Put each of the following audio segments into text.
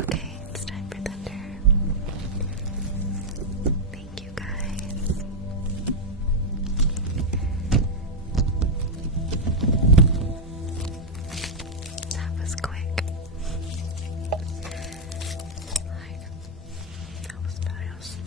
Okay, it's time for thunder. Thank you guys. That was quick. That was fast.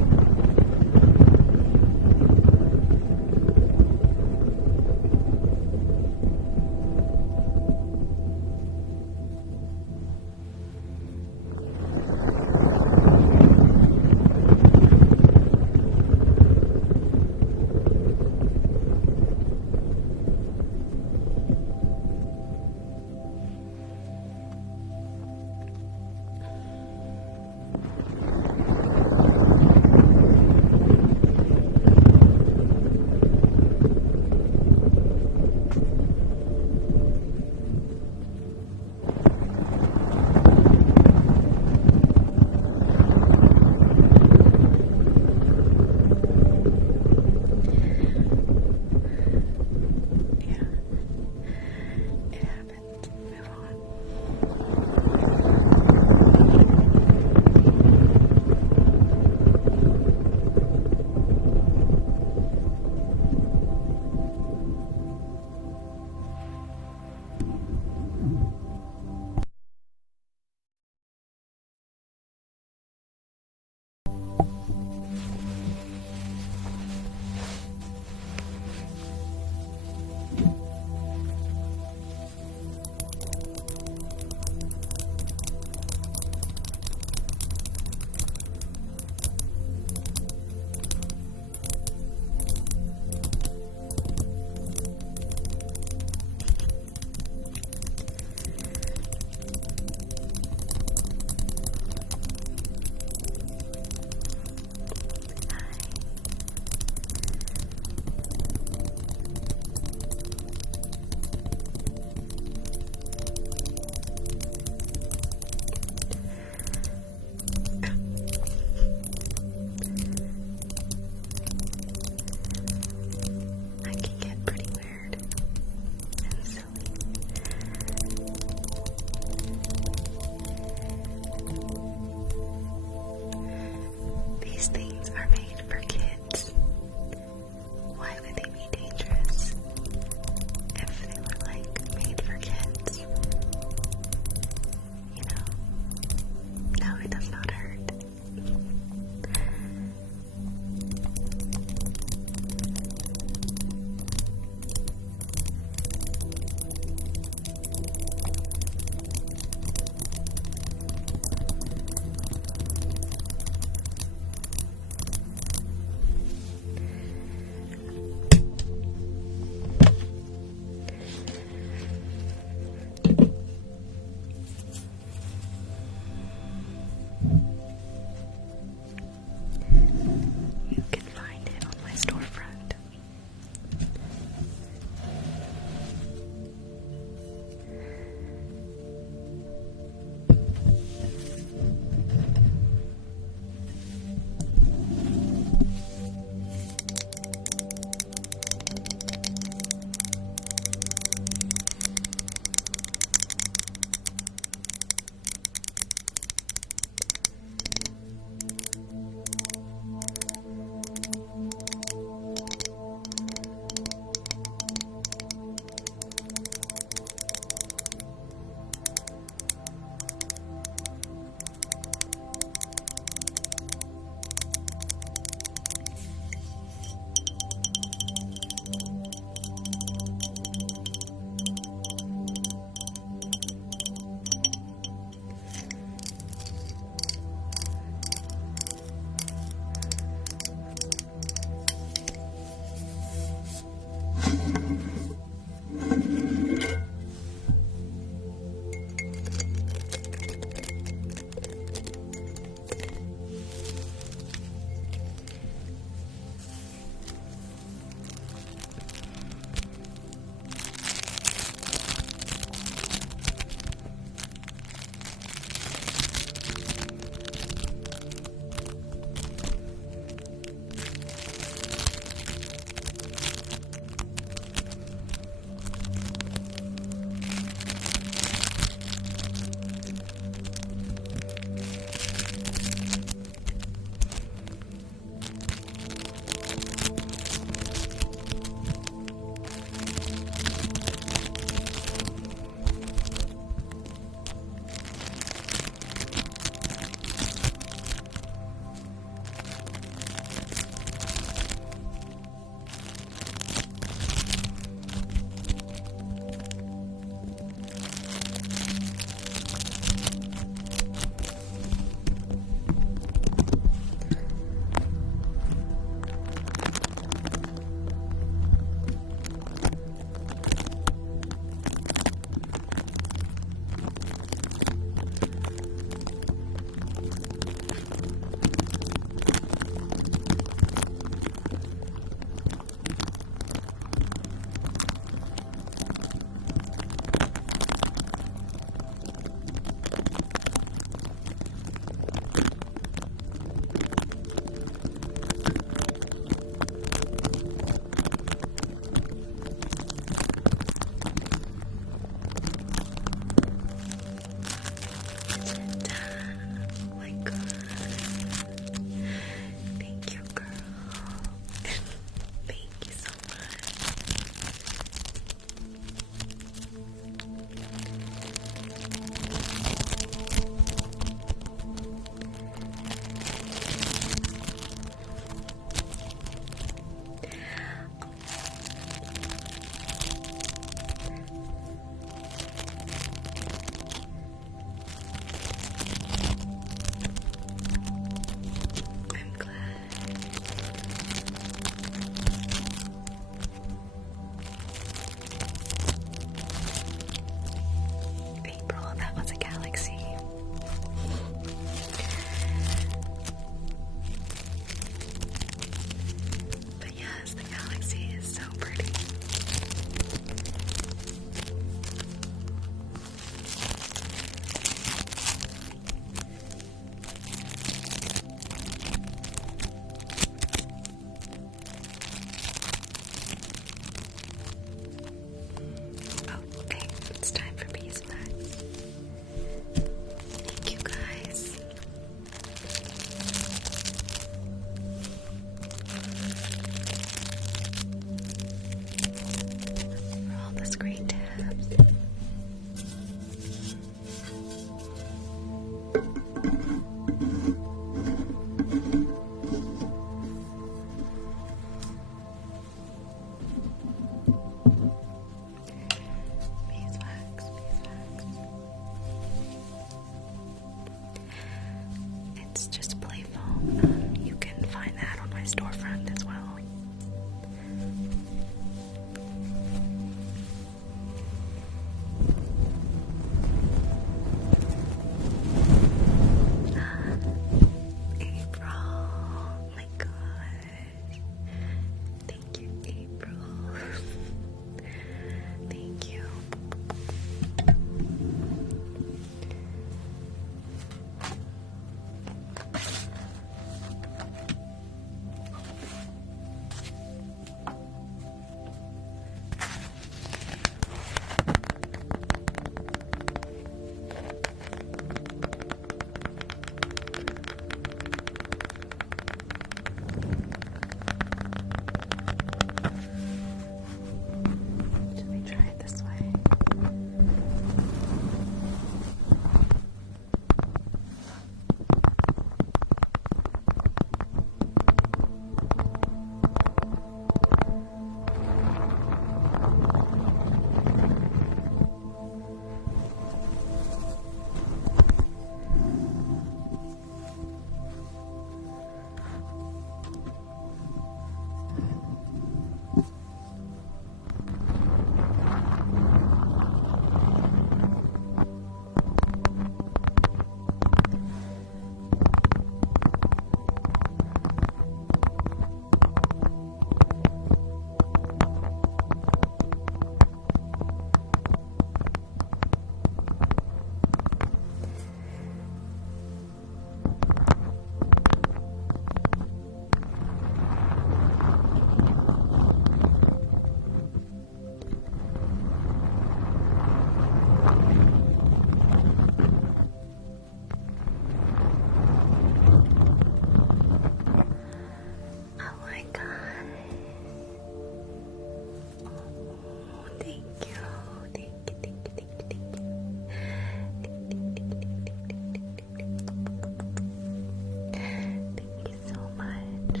I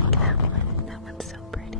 like that one. That one's so pretty.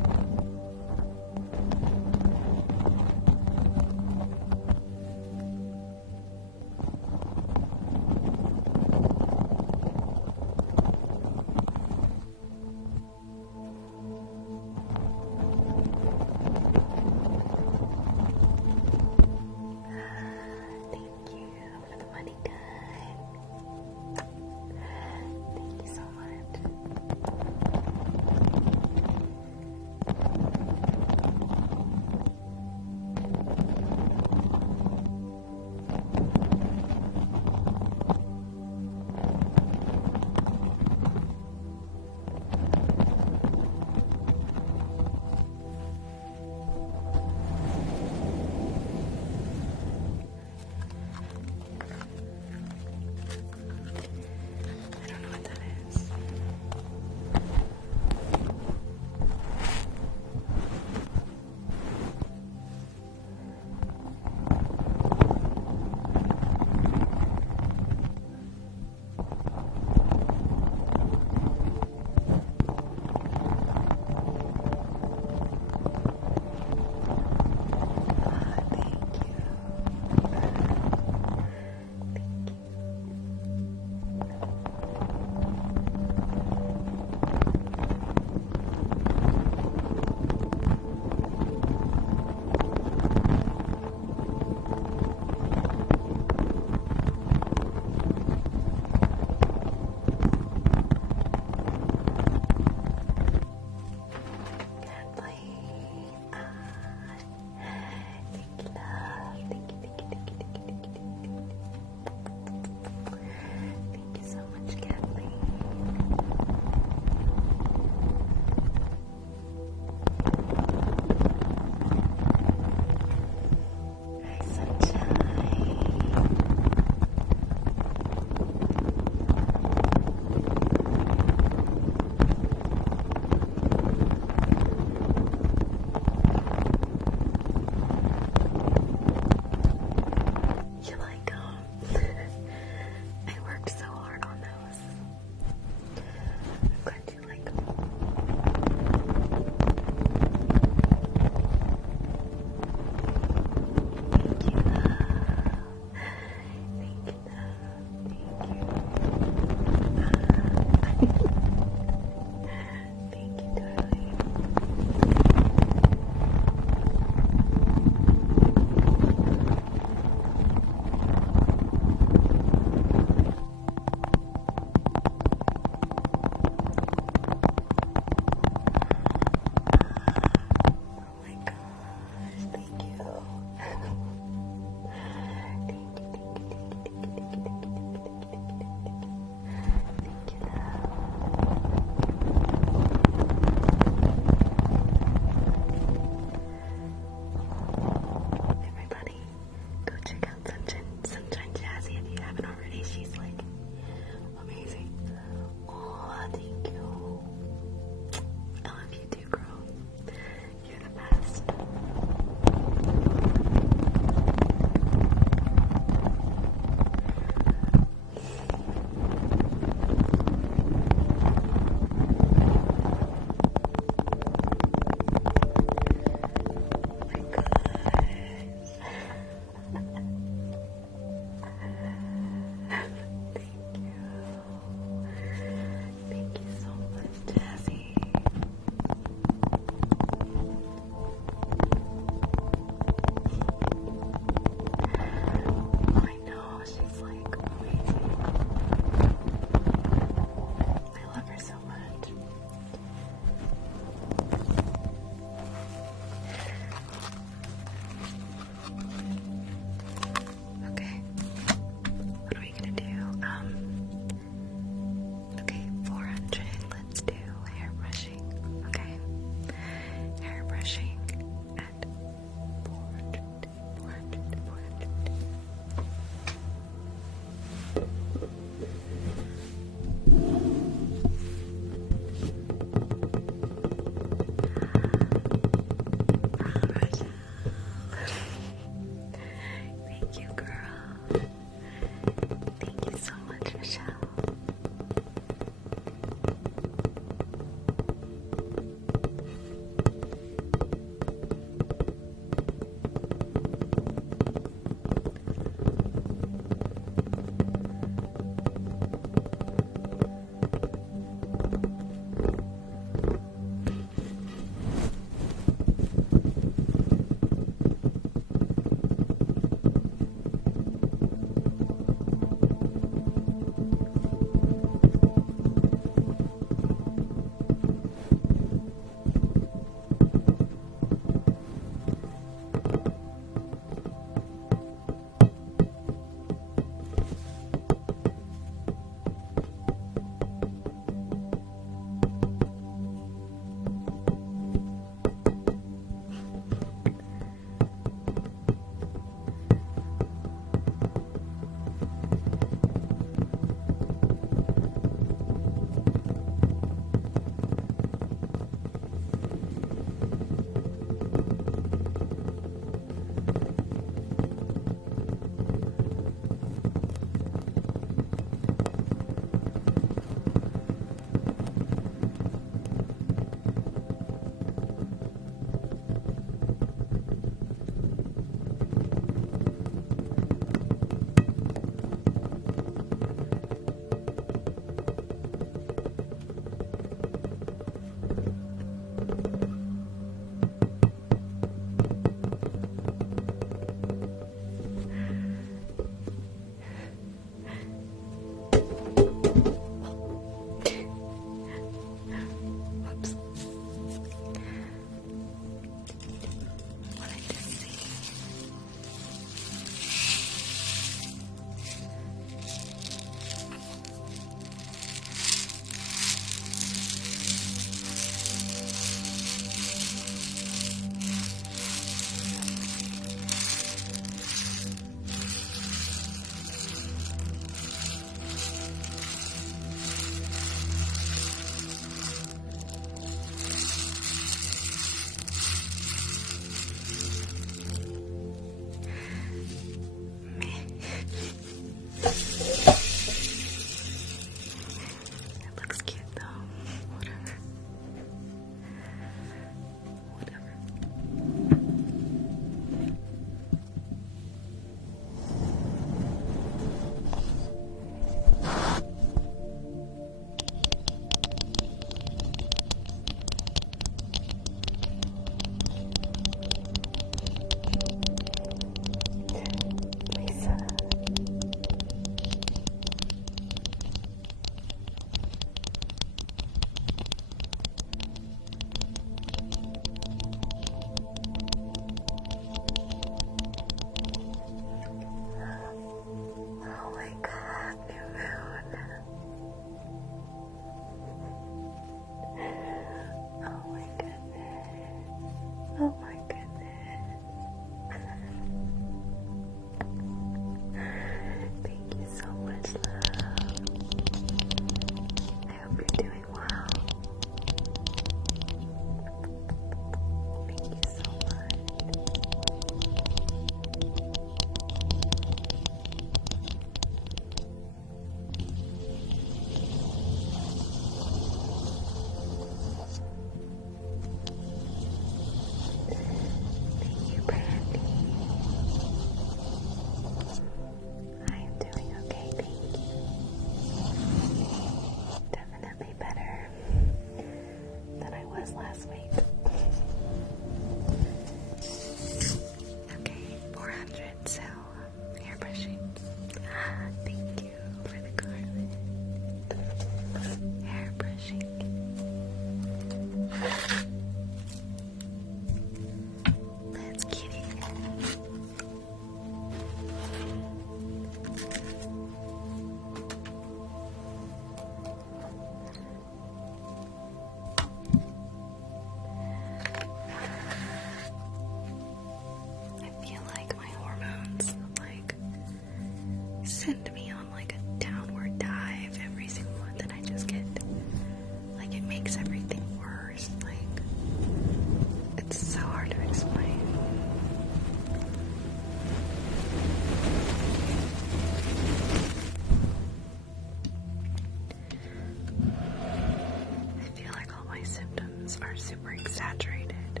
emotions are super exaggerated,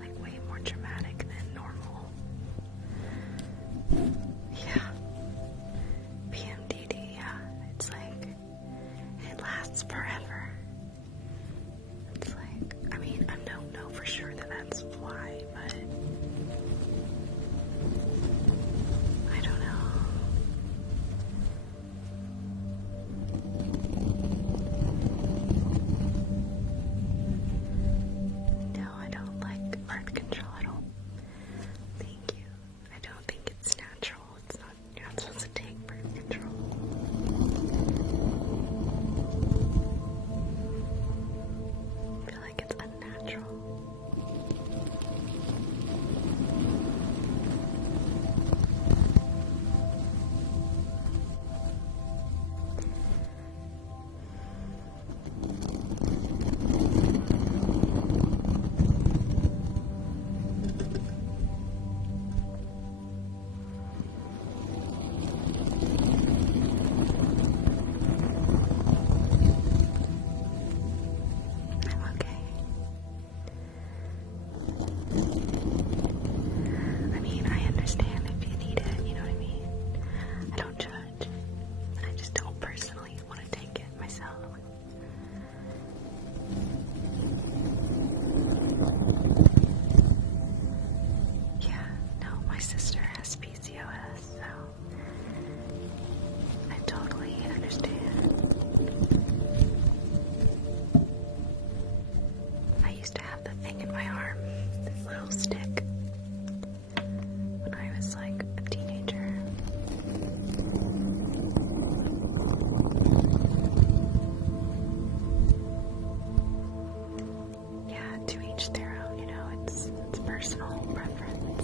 like way more dramatic than normal. Yeah. PMDD, yeah, it's like, it lasts forever. It's like, I mean, I don't know for sure that that's why, but I don't know. No, I don't like birth control. I don't. Thank you. I don't think it's natural. It's not. You're not supposed to take birth control. I feel like it's unnatural. I'm okay. I mean, I understand if you need it, you know what I mean? I don't judge. I just don't personally want to take it myself. Yeah, no, my sister has PCOS, so I totally understand. I used to have the thing in my arm, this little stick, when I was like a teenager. Yeah, to each their own, you know, it's personal preference.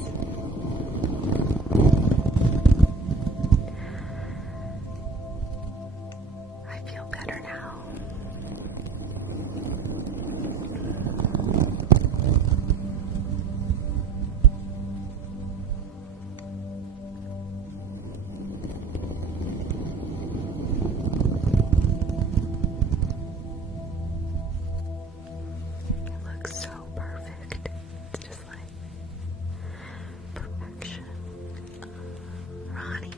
I feel better now. It looks so perfect. It's just like perfection. Ronnie.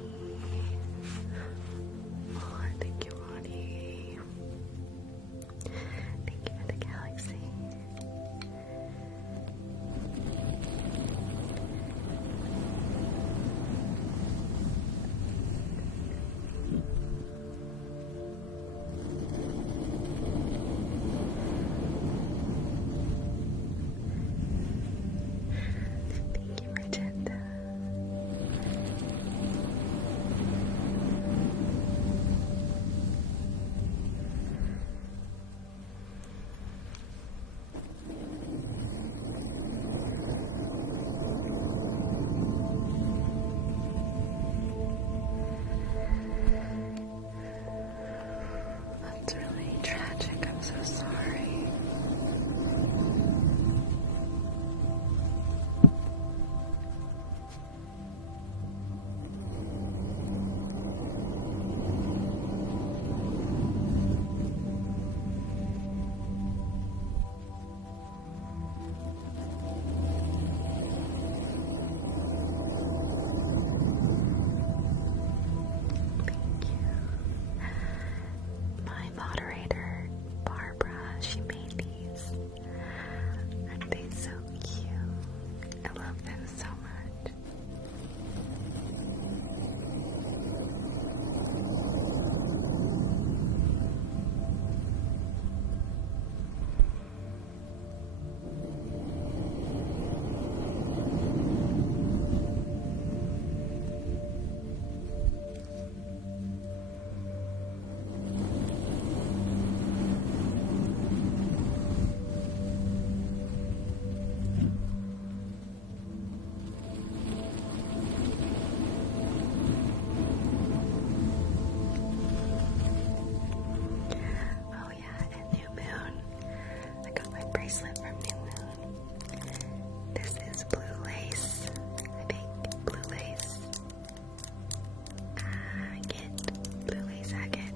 Oh, thank you, Ronnie. Thank you for the galaxy. Thank you, Magenta. That's really tragic. I'm so sorry. Thank you. My moderator, Barbara, she made these. Aren't they so cute? I love them so much. Oh yeah, and New Moon. I got my bracelet from New Moon. This is blue lace. I think blue lace. Agate. Blue lace agate.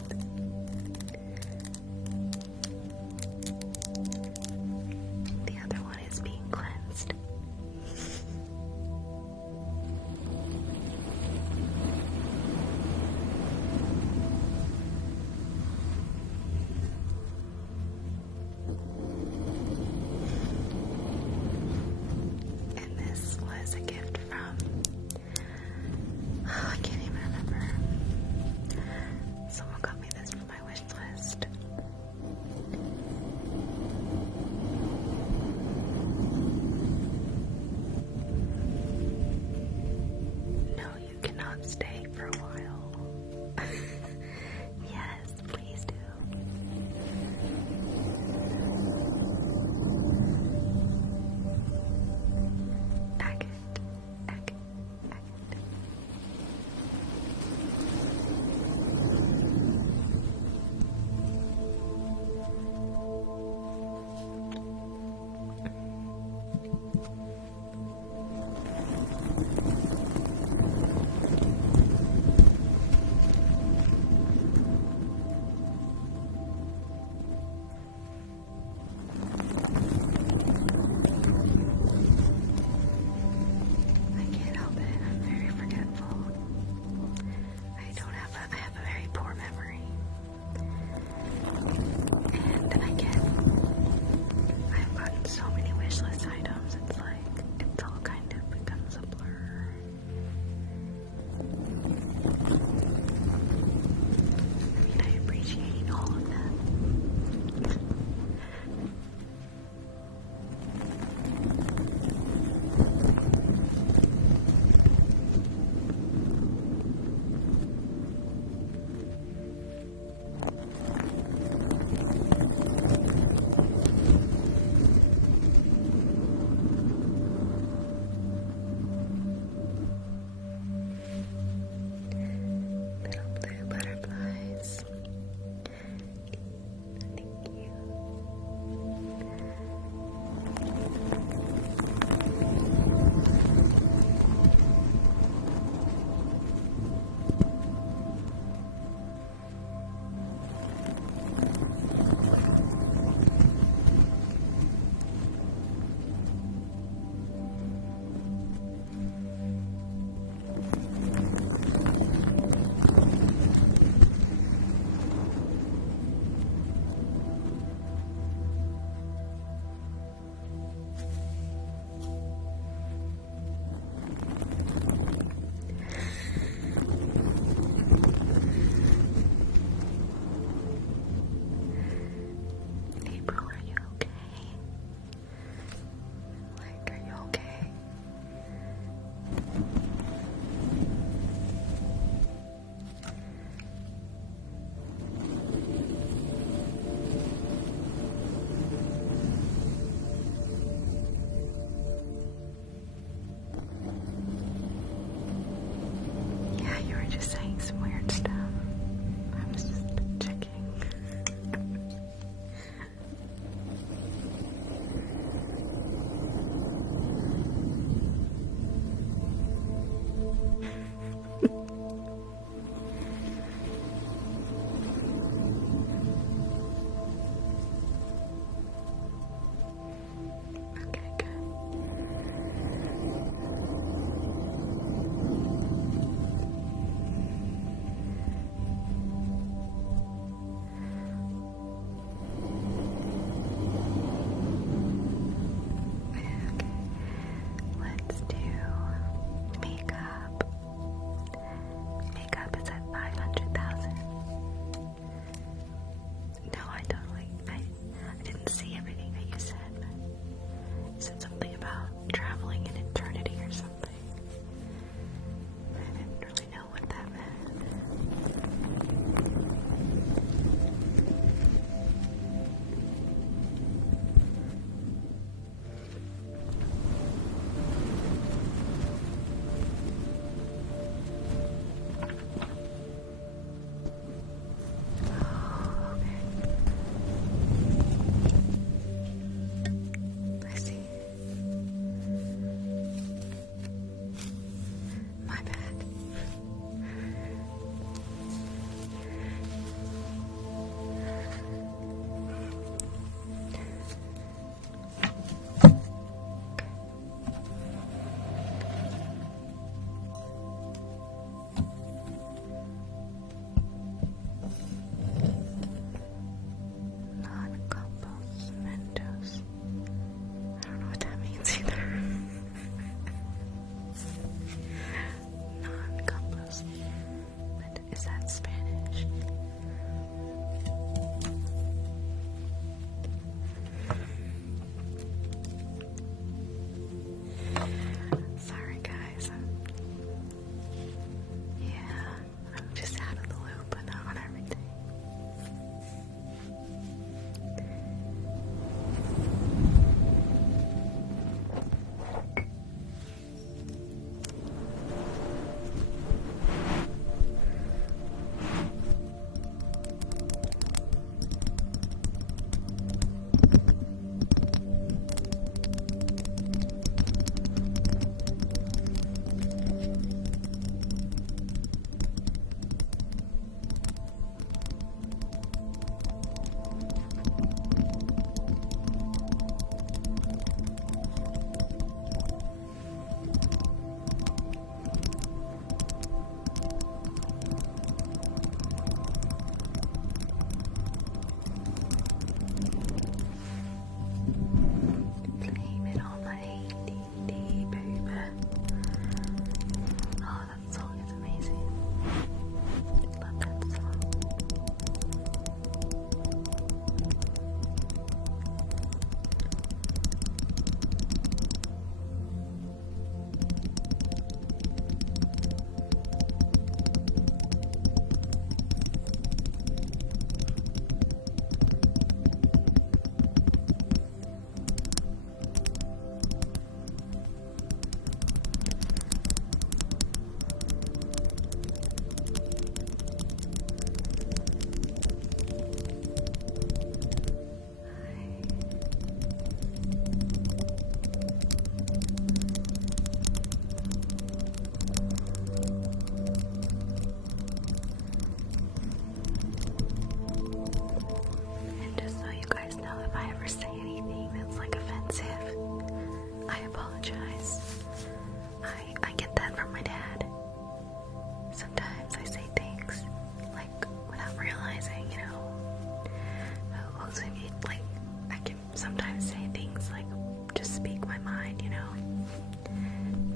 say things like, just speak my mind, you know?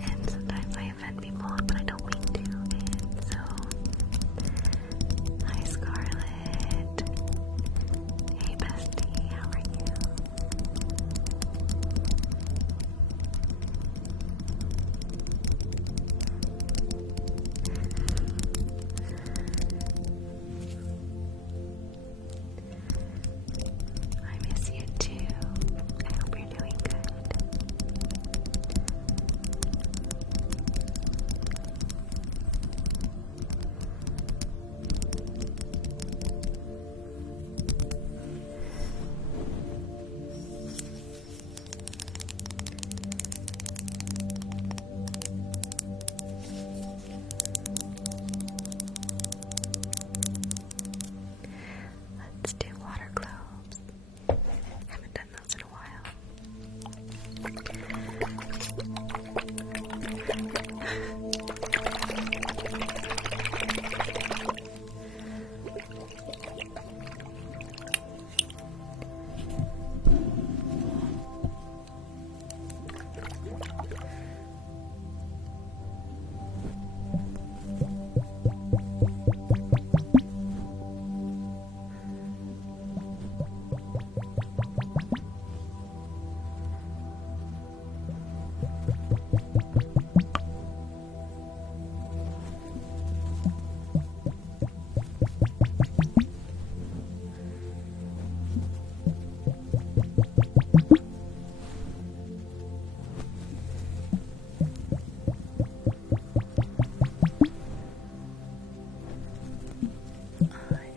And sometimes I offend people, but I don't mean to. And so, hi Scarlett. Hey bestie, how are you? I miss you too. I hope you're doing good. Let's do water globes. Haven't done those in a while.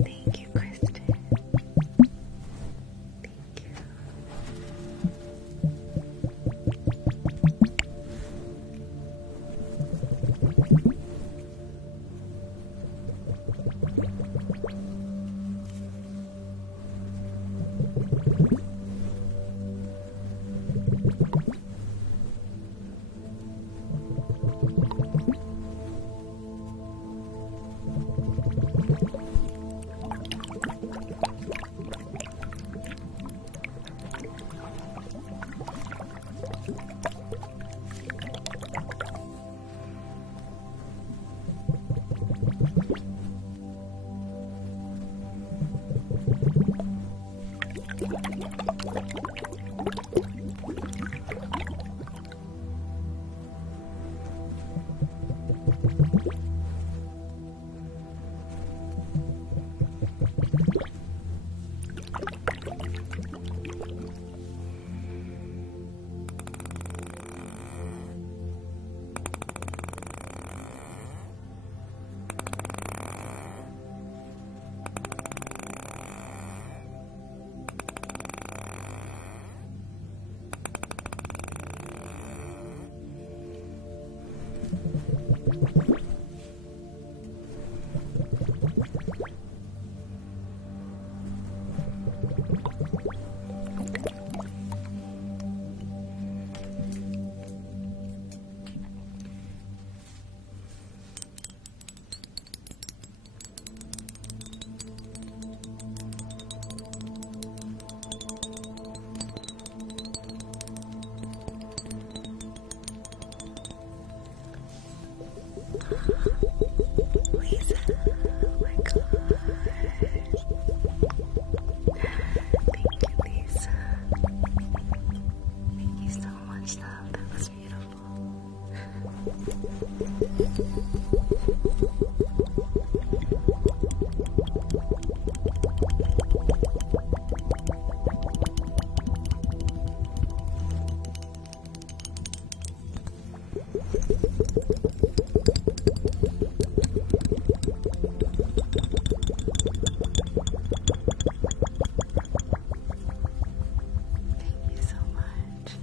Thank you, Kristen. Thank you. Lisa, oh my god. Thank you, Lisa. Thank you so much, love. That was beautiful. Thank you so much.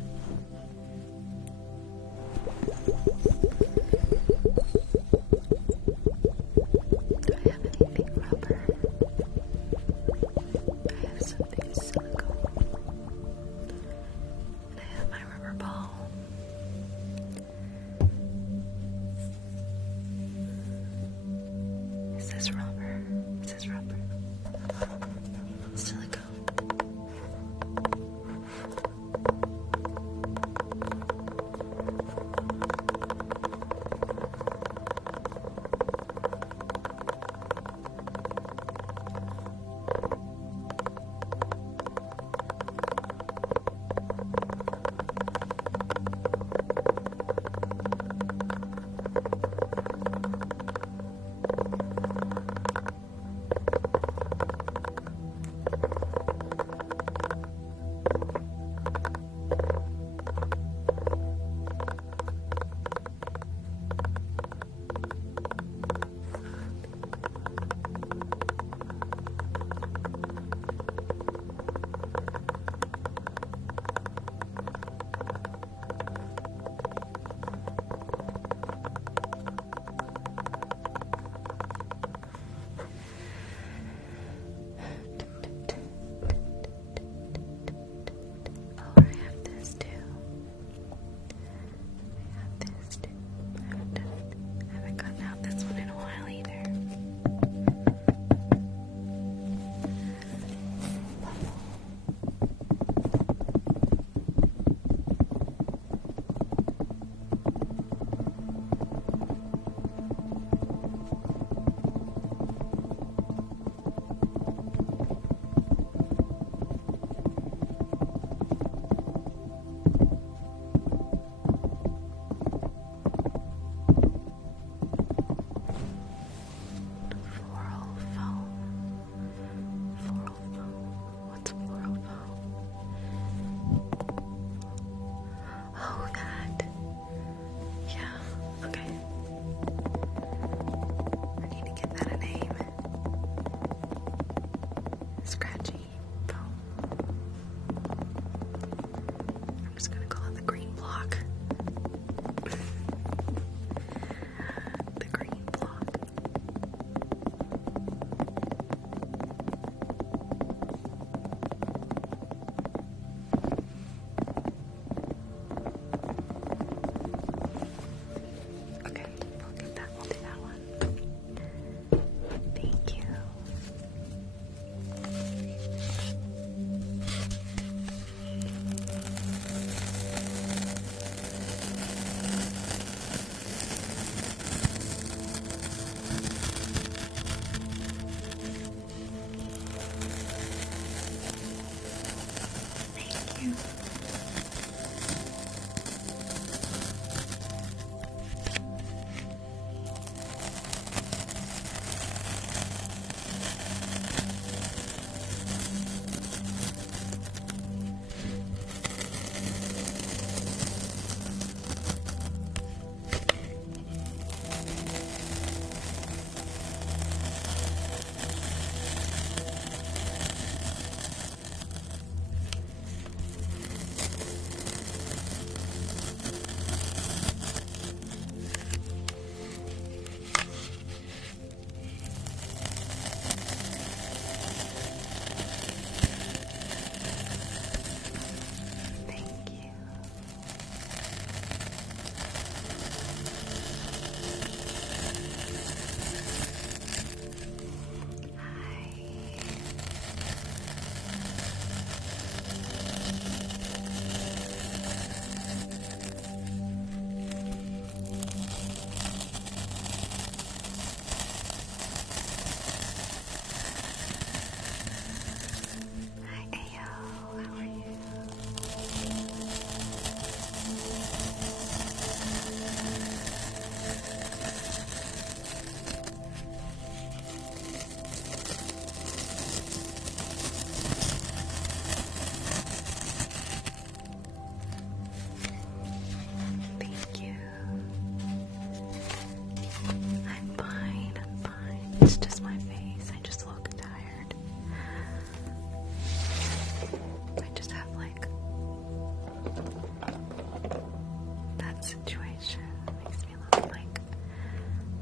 That situation makes me look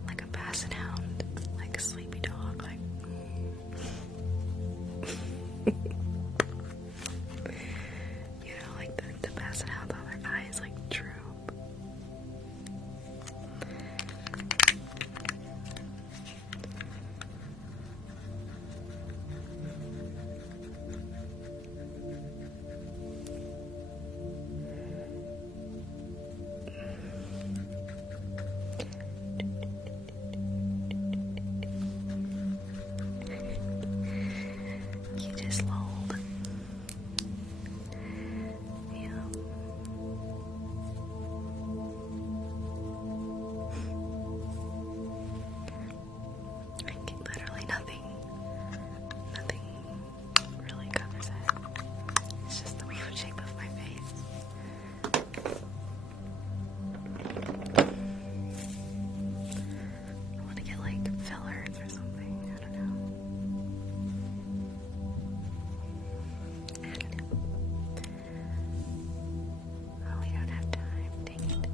like a basset hound, like a sleepy dog, like you know, like the basset hound on their eyes like droop. You just lulled. Yeah. Literally nothing really covers it. It's just the shape of my face. I want to get like fillers or something. I don't know. Oh, we don't have time. Dang it.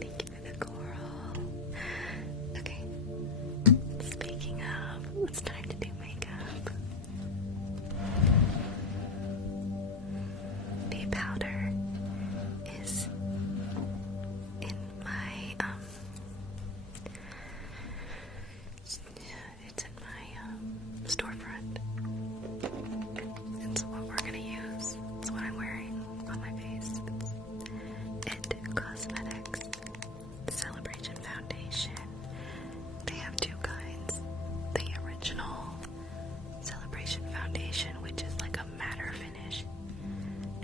Thank you for the coral. Okay, speaking of, it's time to do makeup. The powder is in my, it's in my, storefront. It's what we're gonna use. It's what I'm wearing on my face. It's It Cosmetics Celebration Foundation. They have two kinds. The original Celebration Foundation, which is like a matte finish,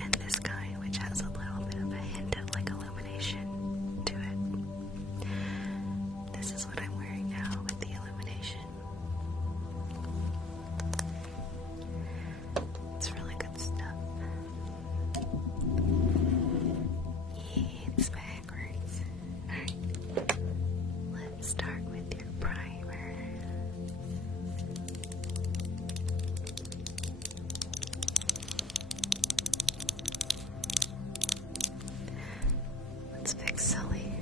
and this kind, which has a little bit of a hint of like illumination to it. This is what I'm wearing now with the illumination. It's really good stuff. It's backwards. Alright. Let's start with your primer. Let's fix Sully.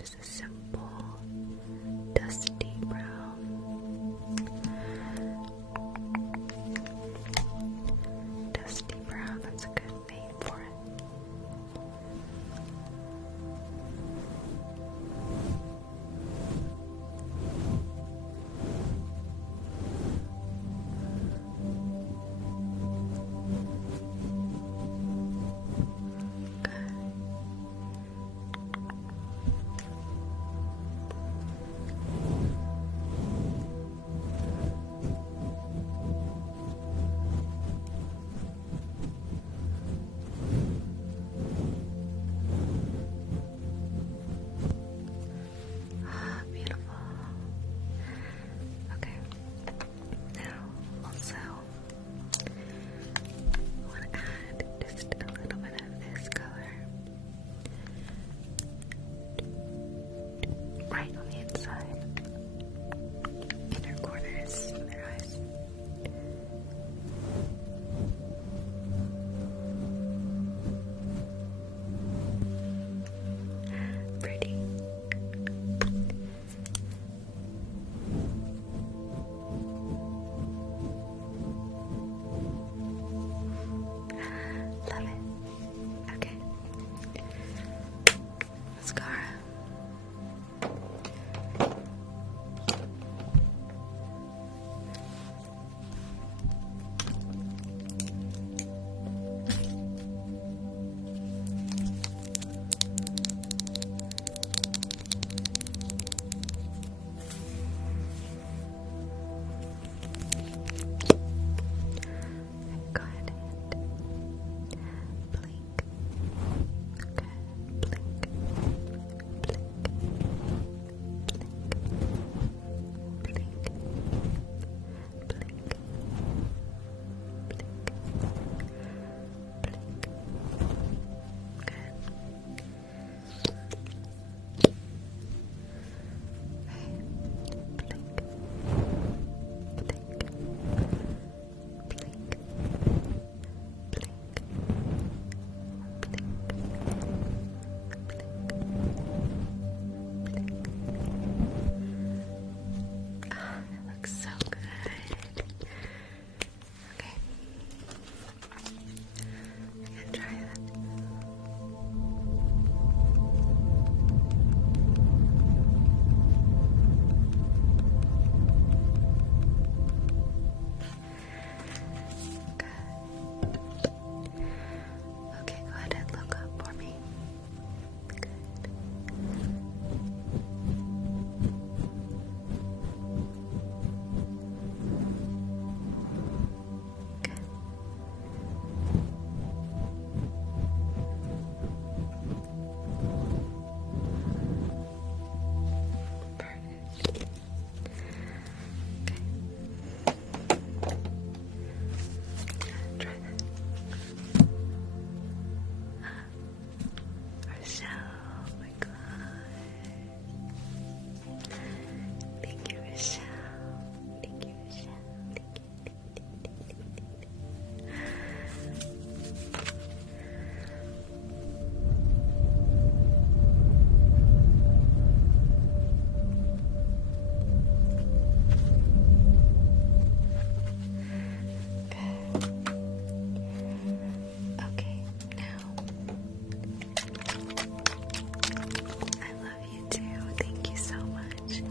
Just a simple, dusty brown. Dusty brown, that's a good name for it. Beautiful. Okay. Now, also, I want to add just a little bit of this color right on the inside, inner corners of their eyes. Pretty. Love it. Okay. Mascara. Go ahead and blink. Okay, blink, blink, blink, blink, blink, blink, blink. Good. Okay, blink, blink, blink, blink, Ah, that looks so good. Okay. I'm gonna try that. Okay, go ahead and look up for me. Good. Good. Perfect. Okay. Try that. Rochelle, oh my god. Thank you, Rochelle. Thank you, Rochelle. Thank you. Okay, now I love you too. Thank you so much.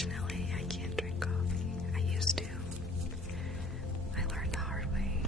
Unfortunately, I can't drink coffee. I used to. I learned the hard way.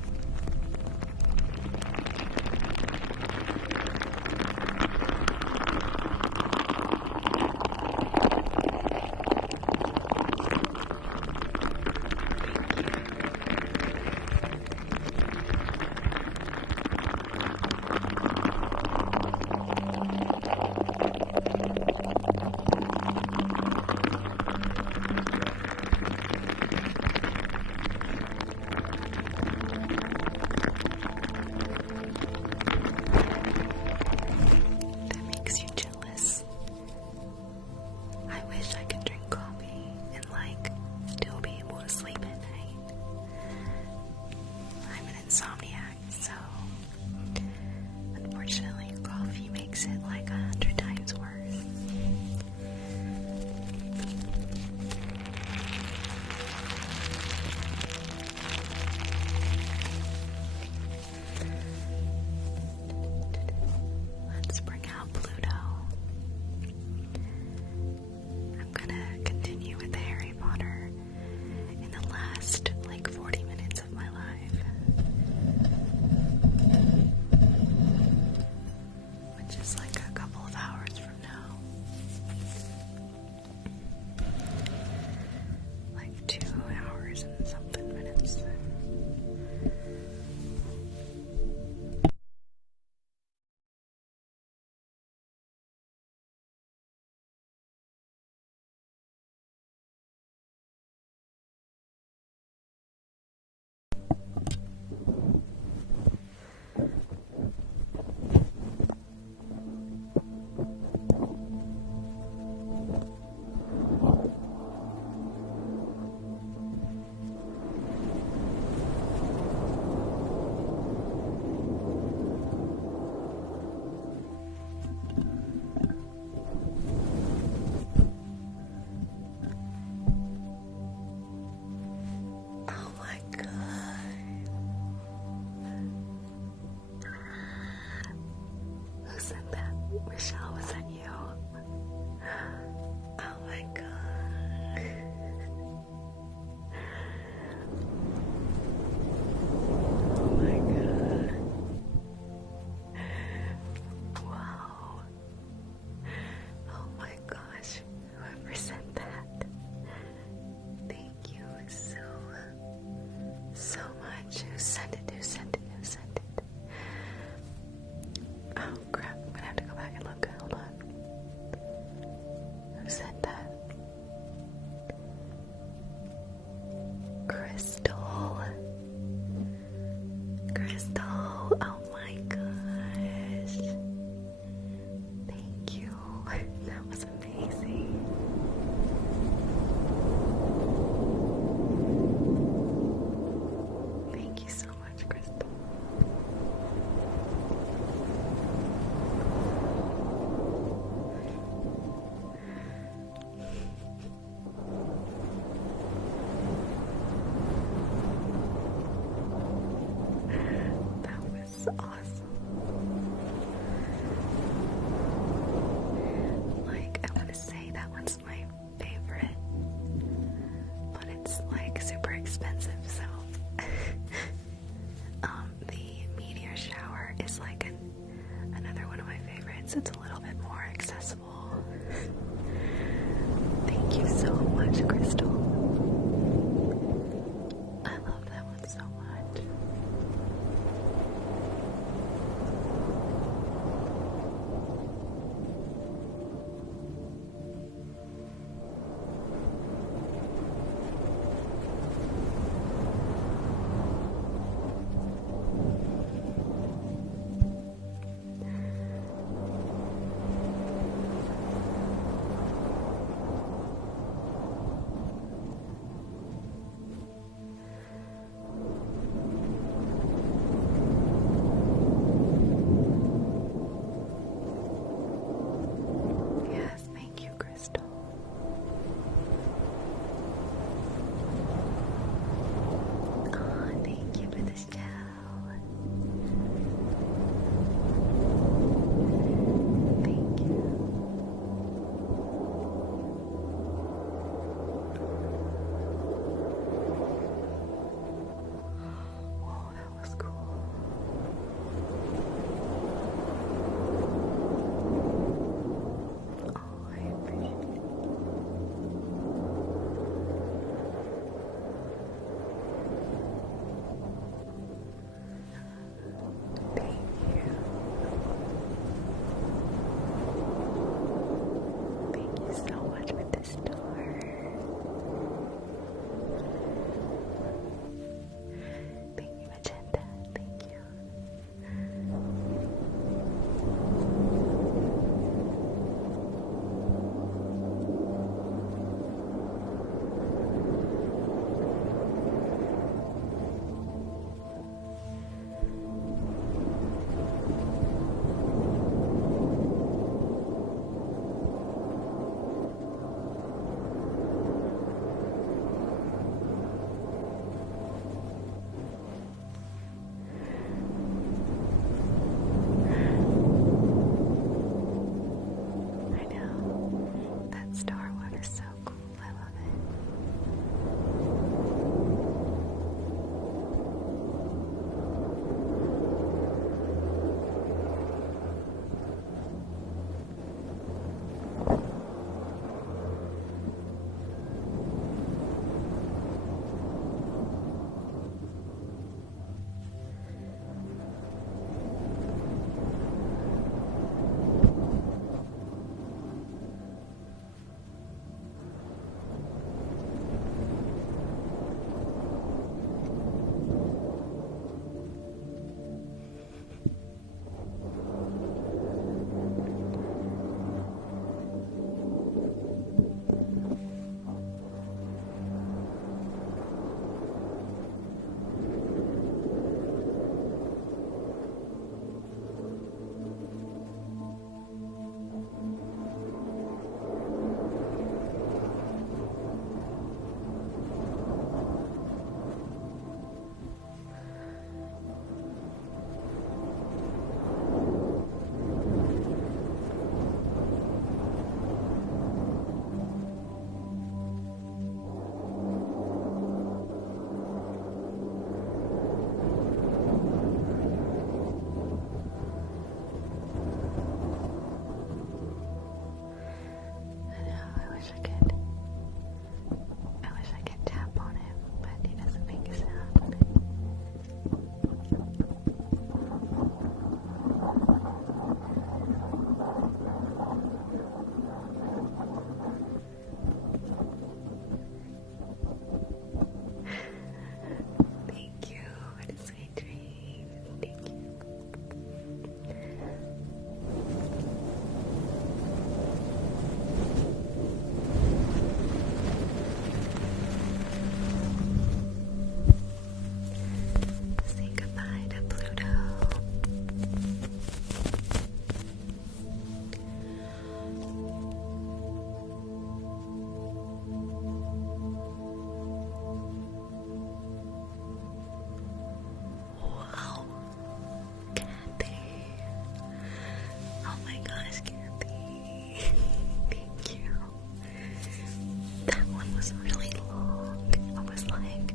was really long. I was like,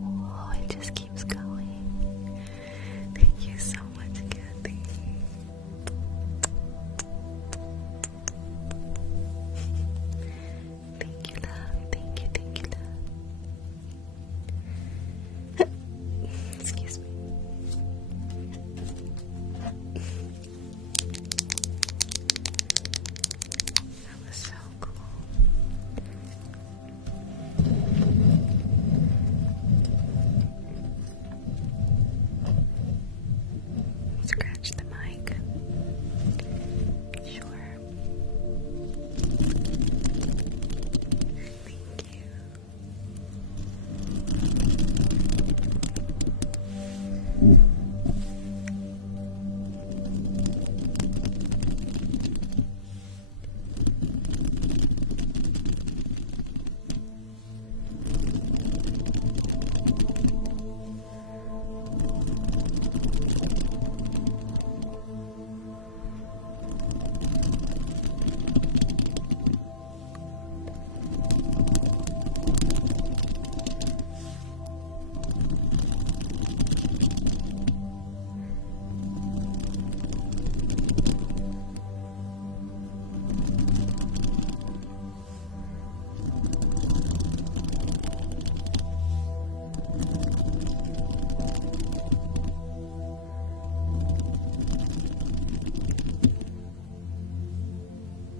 whoa, it just keeps going. Thank you so much, Kathy. Thank you, love. Thank you, love. Excuse me. That was so cool. Scratch the mic. Sure. Thank you.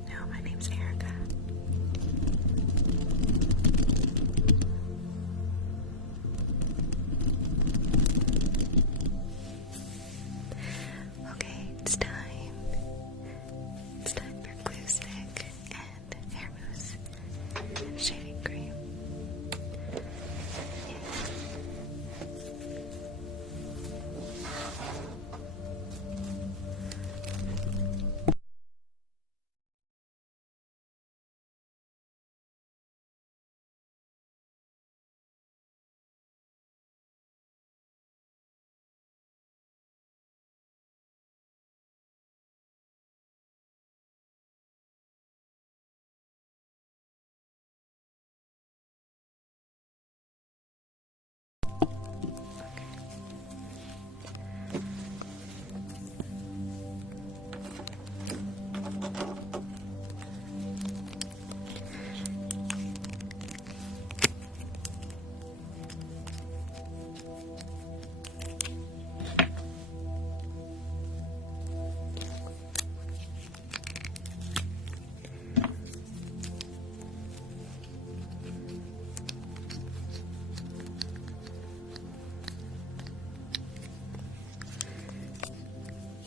No, my name's Erica. Okay, it's time. It's time for glue stick and hair mousse and shaving cream.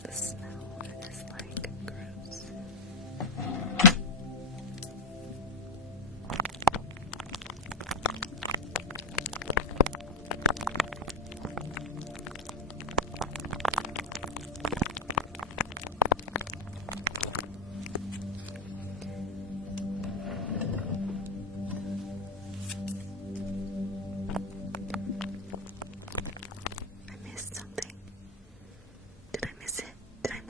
The smell is like gross. I missed something. Did I miss it? Did I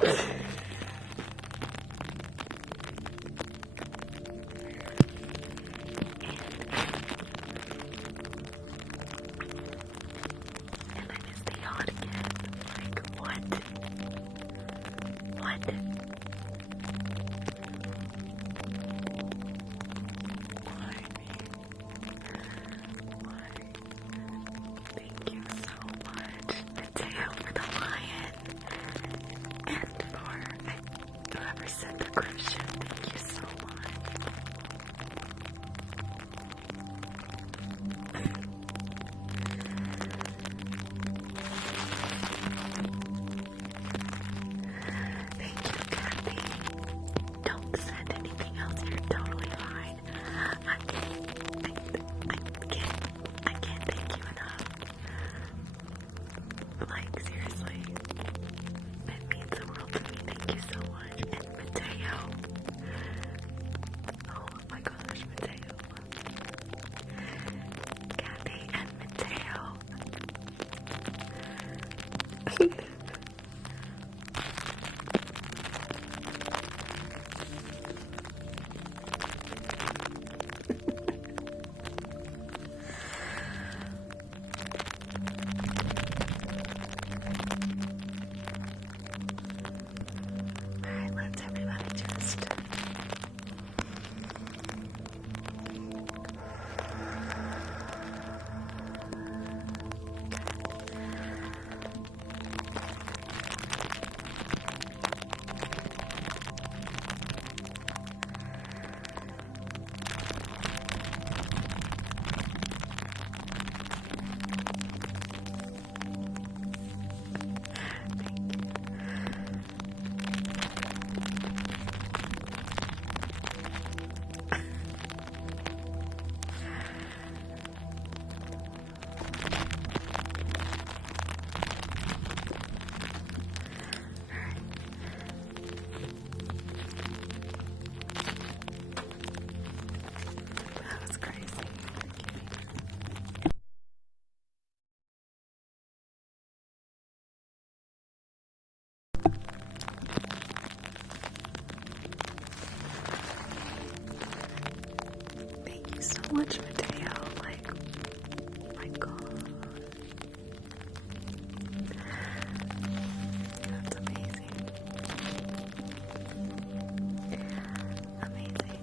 And I missed the yacht again. Like, what? What? Why? Why? Thank you so much, Mateo, for the lion. And for whoever sent the question. Thank you so much. Thank you, Kathy. Don't send anything else. You're totally fine. I can't thank you enough. Like, seriously. It means the world to me. Thank you so much. And Mateo. Oh my gosh, Mateo. Kathy and Mateo. Alright, let's everybody just that was crazy. Thank you so much, Mateo. Like, oh my god. That's amazing. Amazing.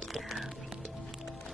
Thank you.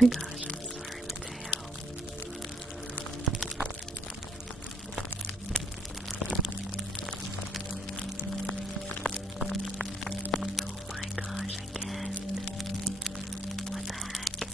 my gosh, I'm sorry, Mateo. Oh my gosh, again. What the heck?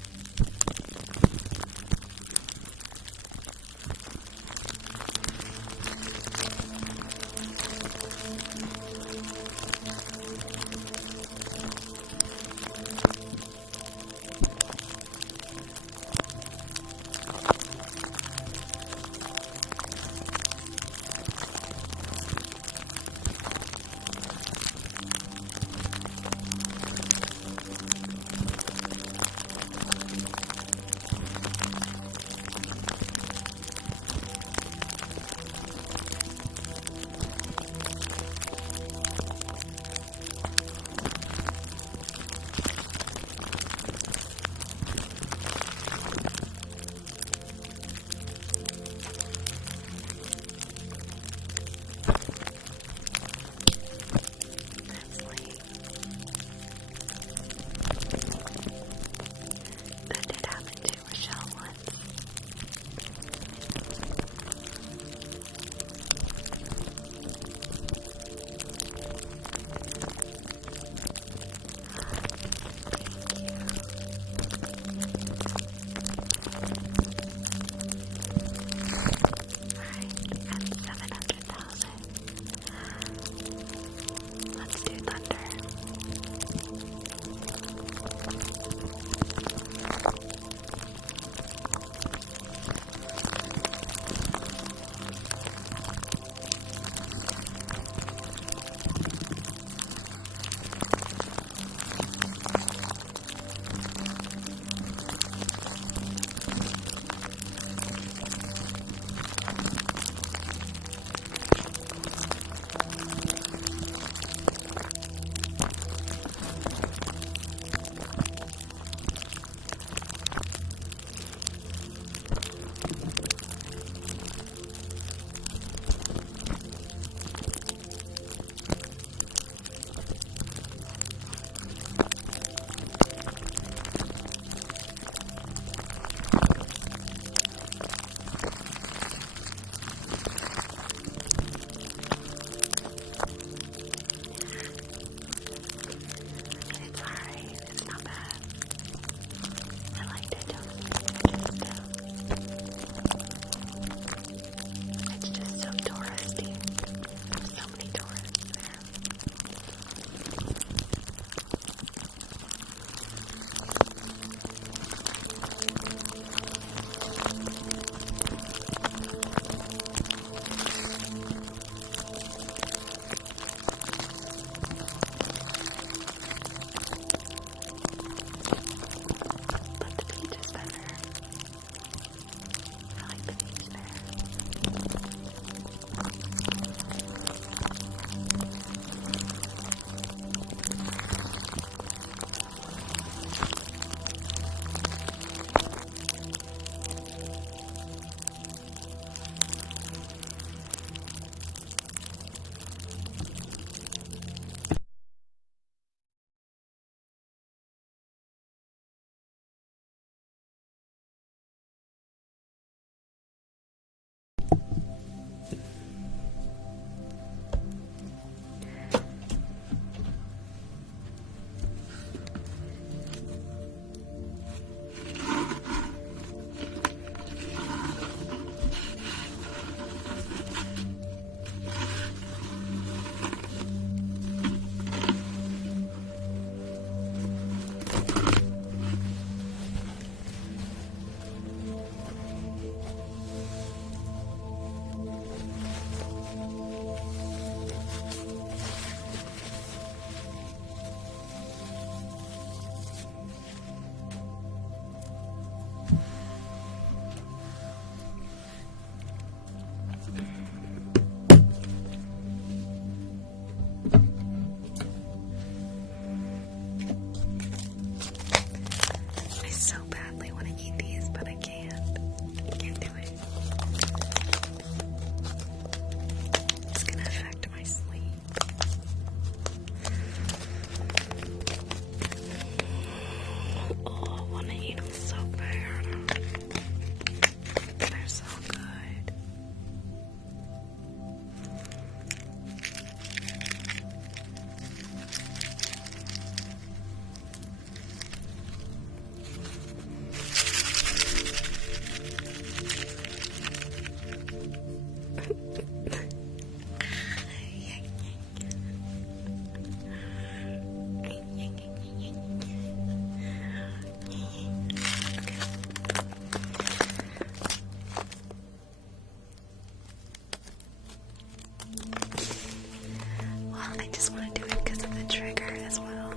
just want to do it because of the trigger as well.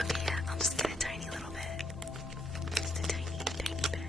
Okay, yeah, I'll just get a tiny little bit. Just a tiny, tiny bit.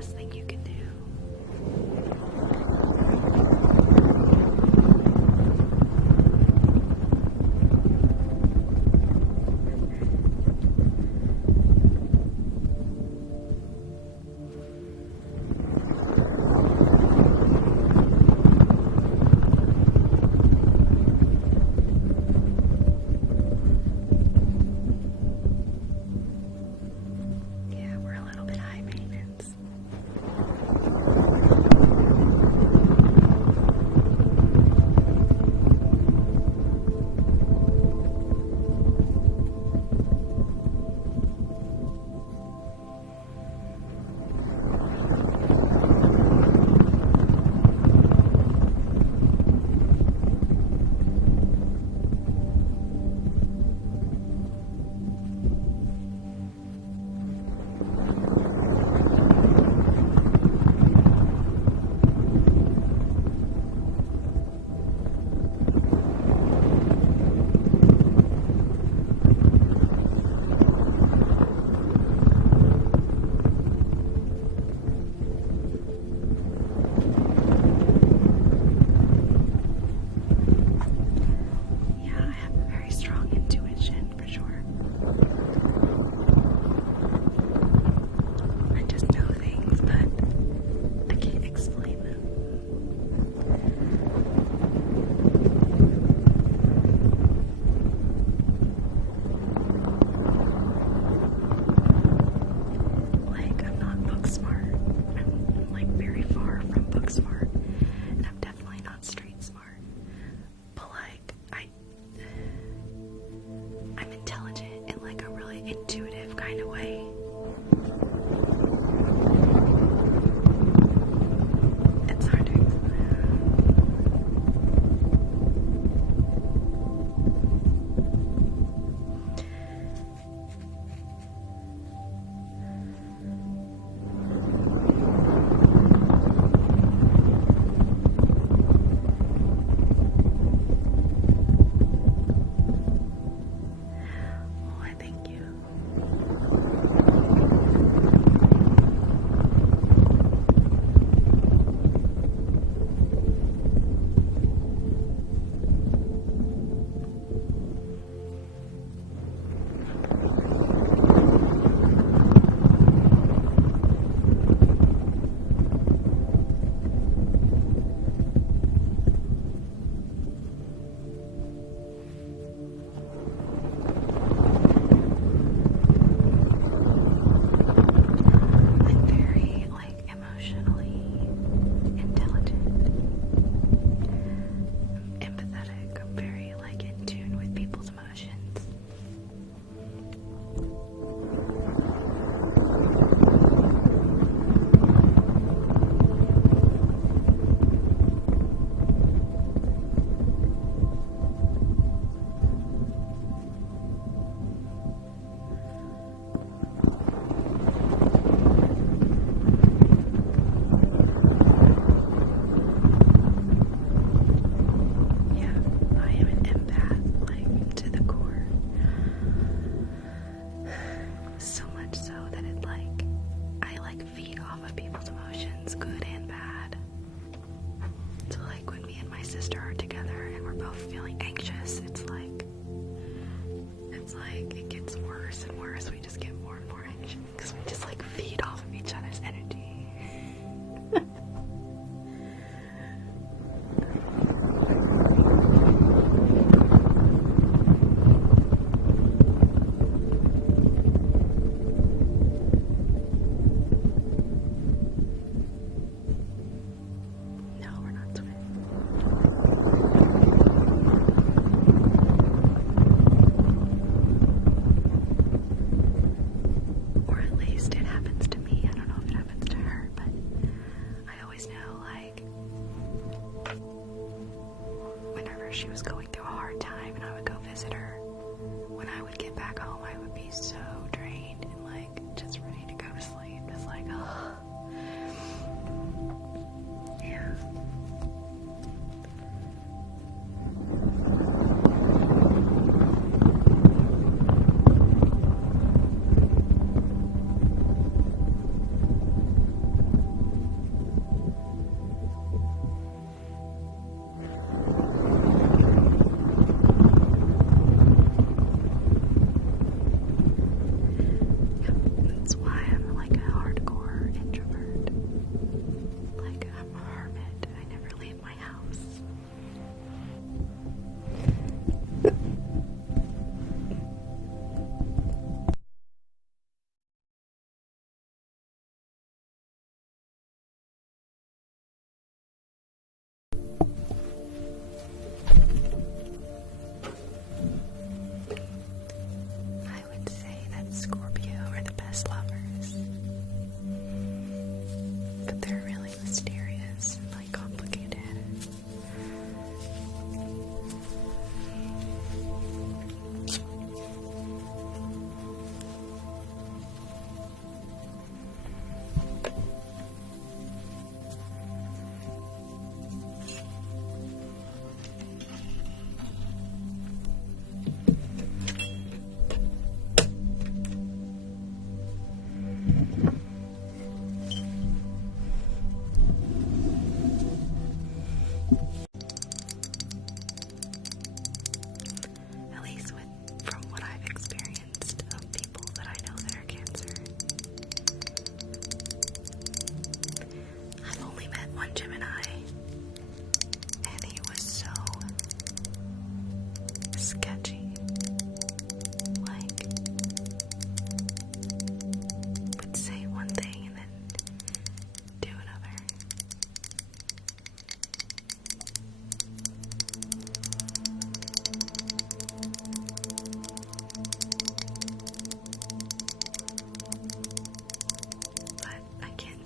best thing you can do. Yeah, we're a little bit high maintenance. Yeah, I have a very strong intuition for sure. I just know things, but I can't explain them. Like, I'm not book smart. I'm like very far from book smart. And I'm definitely not street smart. But like, I'm intelligent in like a really intuitive kind of way. It's hard to explain. Oh, I thank you. I'm very like emotionally intelligent, empathetic. I'm very like in tune with people's emotions. Yeah, I am an empath, like to the core. So much so that I like feed off of people's emotions, good and bad. So like when me and my sister are together and we're both feeling anxious, it's like it gets worse and worse. We just get more and more anxious because we just like feed off of each other's energy. No, we're not twins. Or at least it happens to me. I don't know if it happens to her, but I always know, like, whenever she was going through a hard time and I would go visit her, when I would get back home, I would be so drained and, like, just ready to go to sleep. Just like, ugh. Yeah.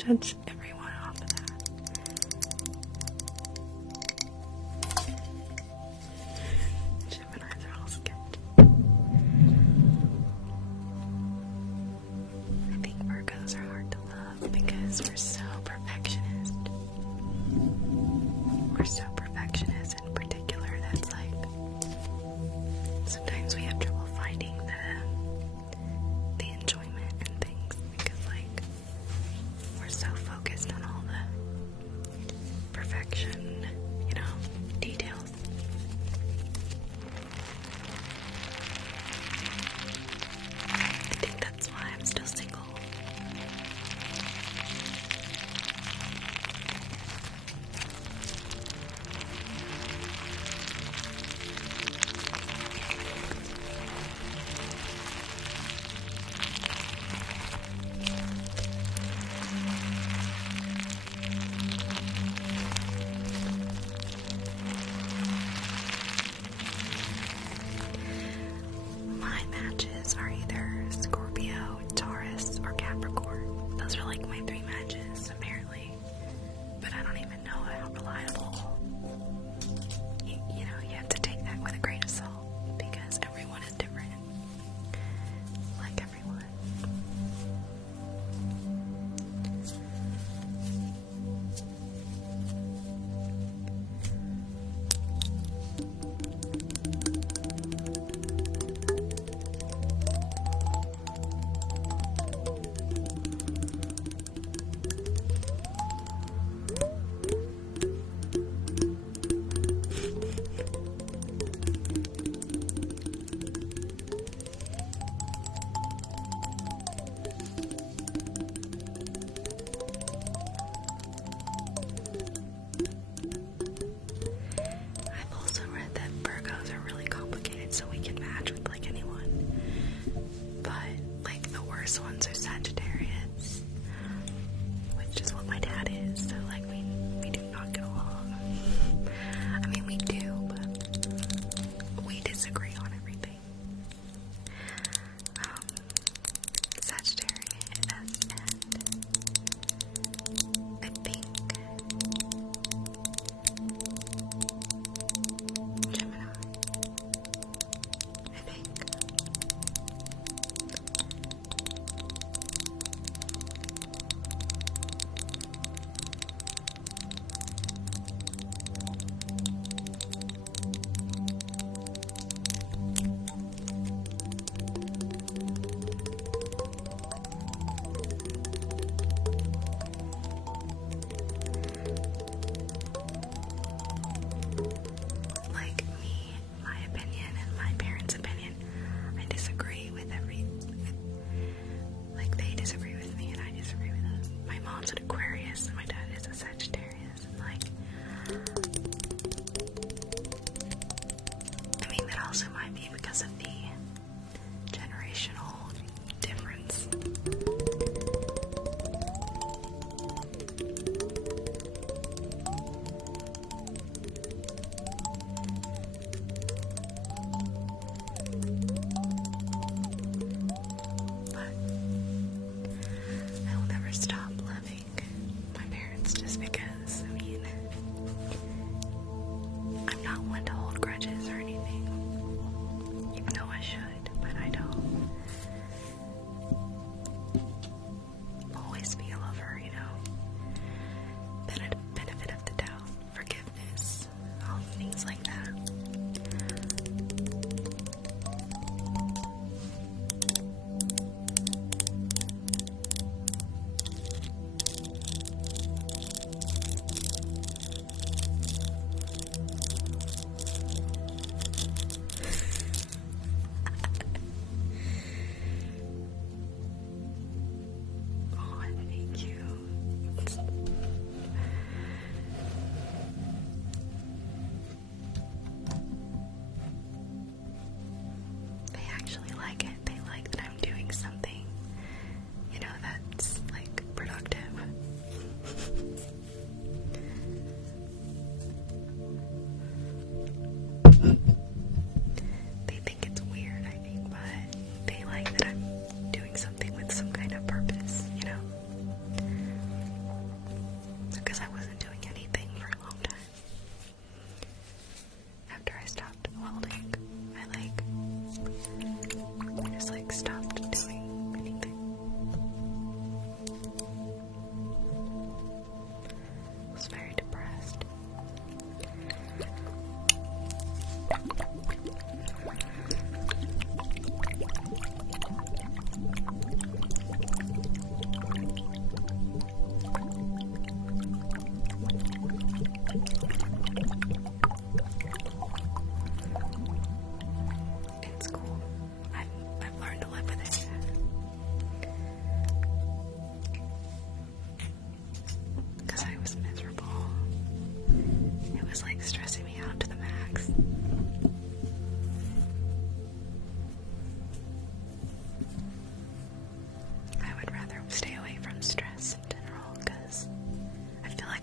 judge everyone off of that. Geminis are all sketchy. I think Virgos are hard to love because we're so perfectionist. We're so perfectionist in particular that's like sometimes we have trouble finding the enjoyment in things because like we're so focused on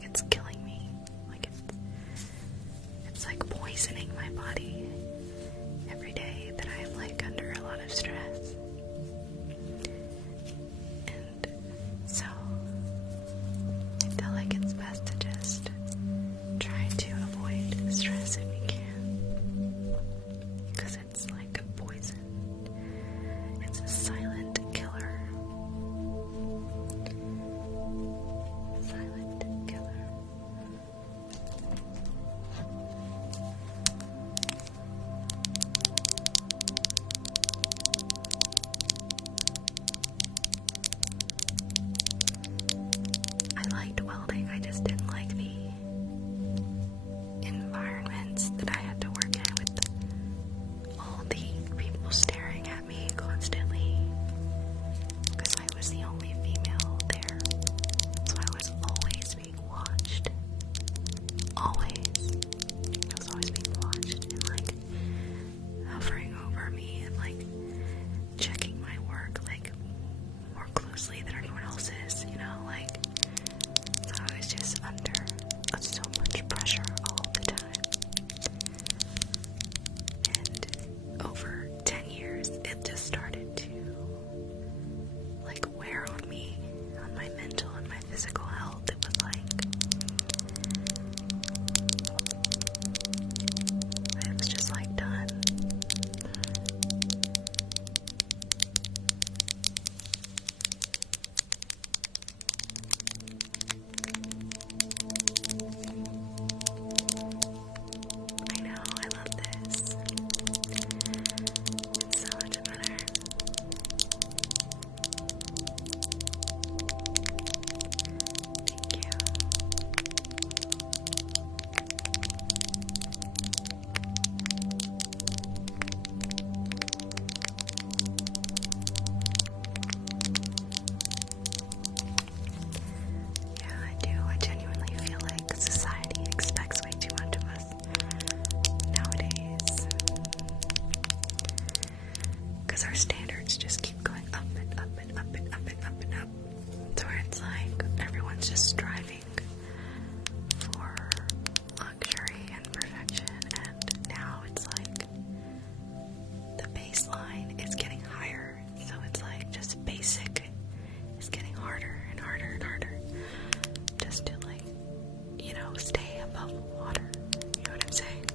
like it's killing me. Like it's like poisoning my body every day that I'm like under a lot of stress. And so I feel like it's best to just try to avoid the stress if you can. Because it's like a poison. It's a silent killer. Silent killer. I liked welding, I just didn't like the environments that I had to work in with all the people staring at me constantly because I was the only female there, so I was always being watched. Always. I was always being watched and like hovering over me and like checking my work like more closely than everyone else's, you know, like so I was just under so much pressure all the time. And over 10 years, it just started to like wear on me, on my mental and my physical health. It was like it was just like done. I know, I love this. It's so much better. Thank you. Yeah, I do. I genuinely feel like society expects way too much of us nowadays. Because our standards just keep going up and up and up and up and up and up. To where it's like everyone's just striving for luxury and perfection, and now it's like the baseline is getting higher. So it's like just basic is getting harder and harder and harder just to like, you know, stay above water. You know what I'm saying?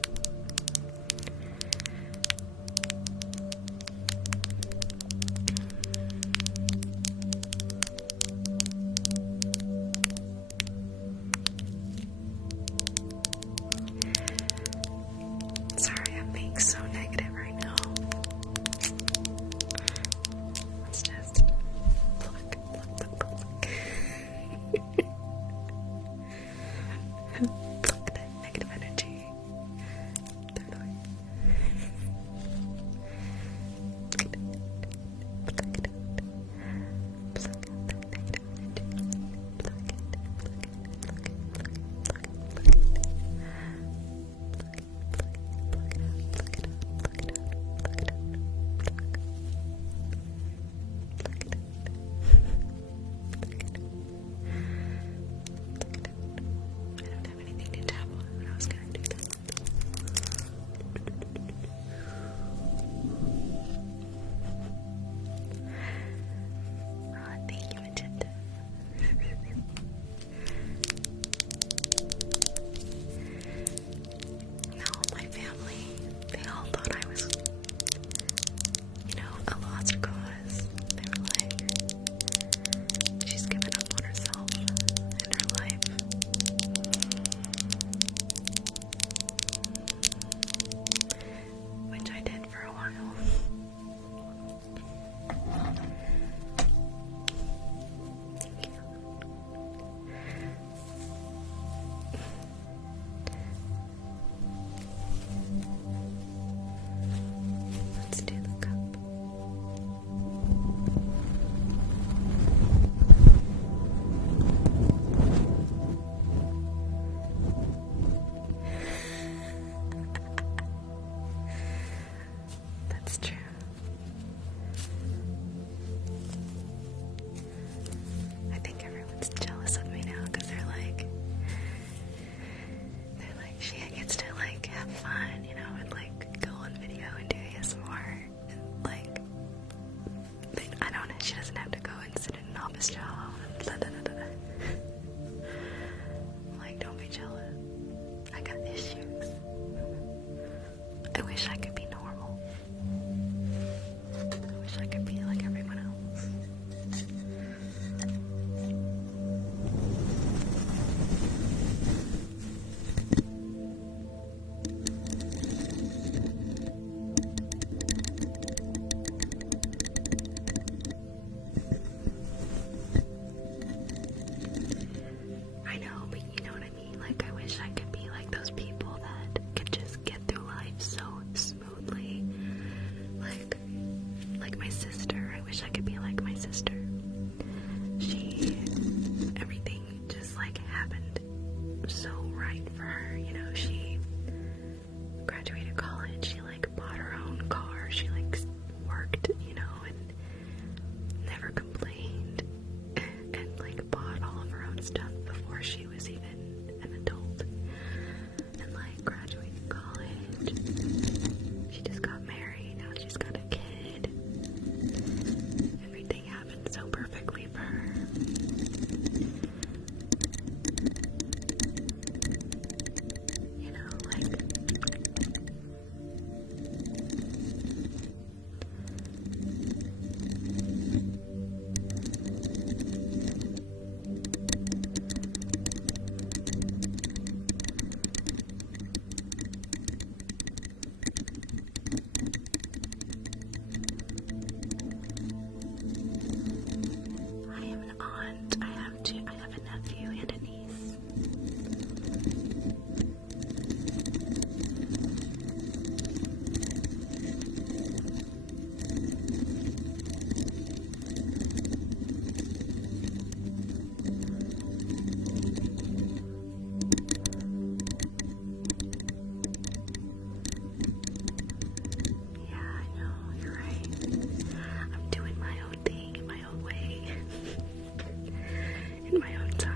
Sorry, I'm being so negative right now. Let's just pluck. Pluck that negative energy. Throw it away. Pluck that negative energy. Pluck I don't have anything so right for her. You know, she graduated college, she like bought her own car, she like worked, you know, and never complained, and like bought all of her own stuff before she was even an adult, and like graduated college. She just got married, now she's got a kid. Everything happened so perfectly for her. You know, like, I am an aunt, I have a nephew and a niece. Yeah, I know, you're right. I'm doing my own thing in my own way. In my own time.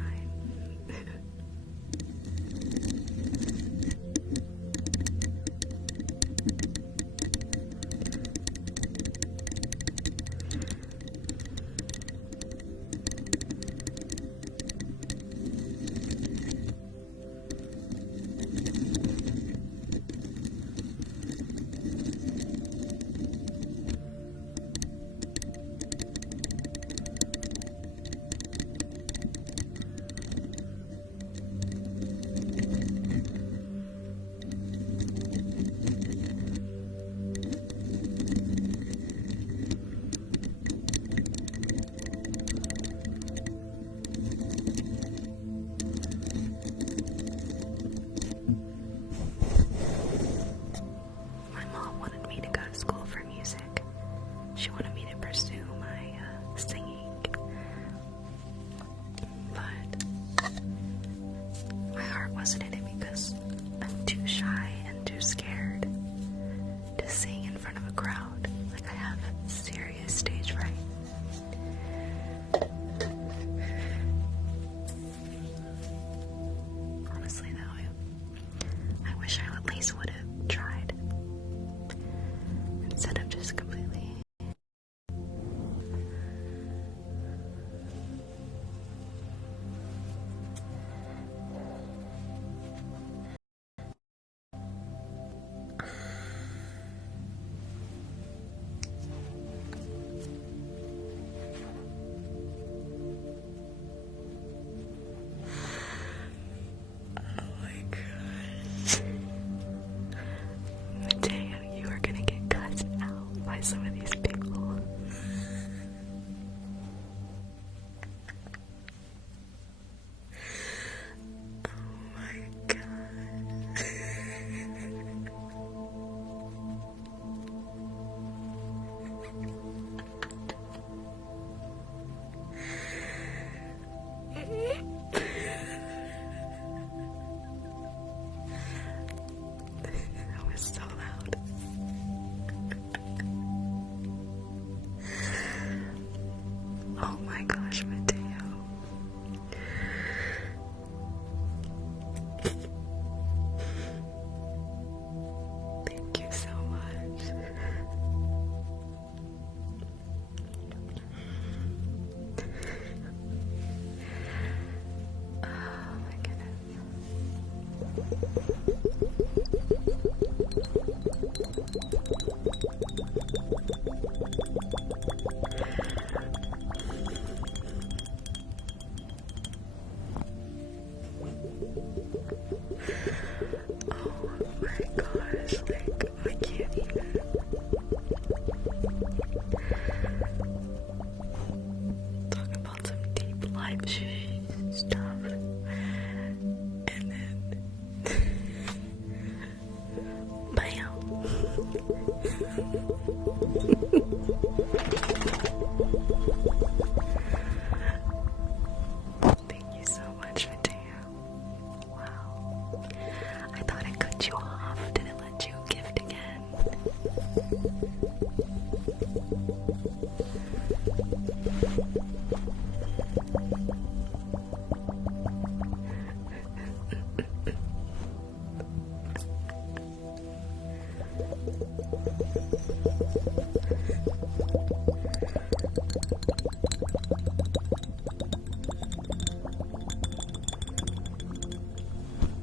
My mom wanted me to go to school for music. She wanted me to pursue my singing. But my heart wasn't in it because I'm too shy and too scared to sing in front of a crowd. Like, I have serious stage fright. Honestly though, I wish I at least would have tried instead of just completely. Mateo, you are gonna get cussed out by some of these people. Oh my god. That was so loud. Oh my gosh, Mateo. Thank you so much. Oh my goodness. Oh my gosh, like, I can't even. Talk about some deep life stuff. And then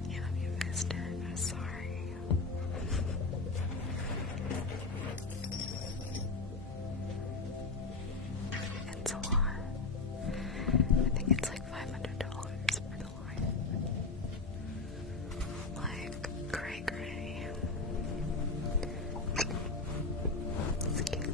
Yeah, you missed it. I'm sorry. It's a lot. I think it's like $500 for the line. Like, gray. Excuse me.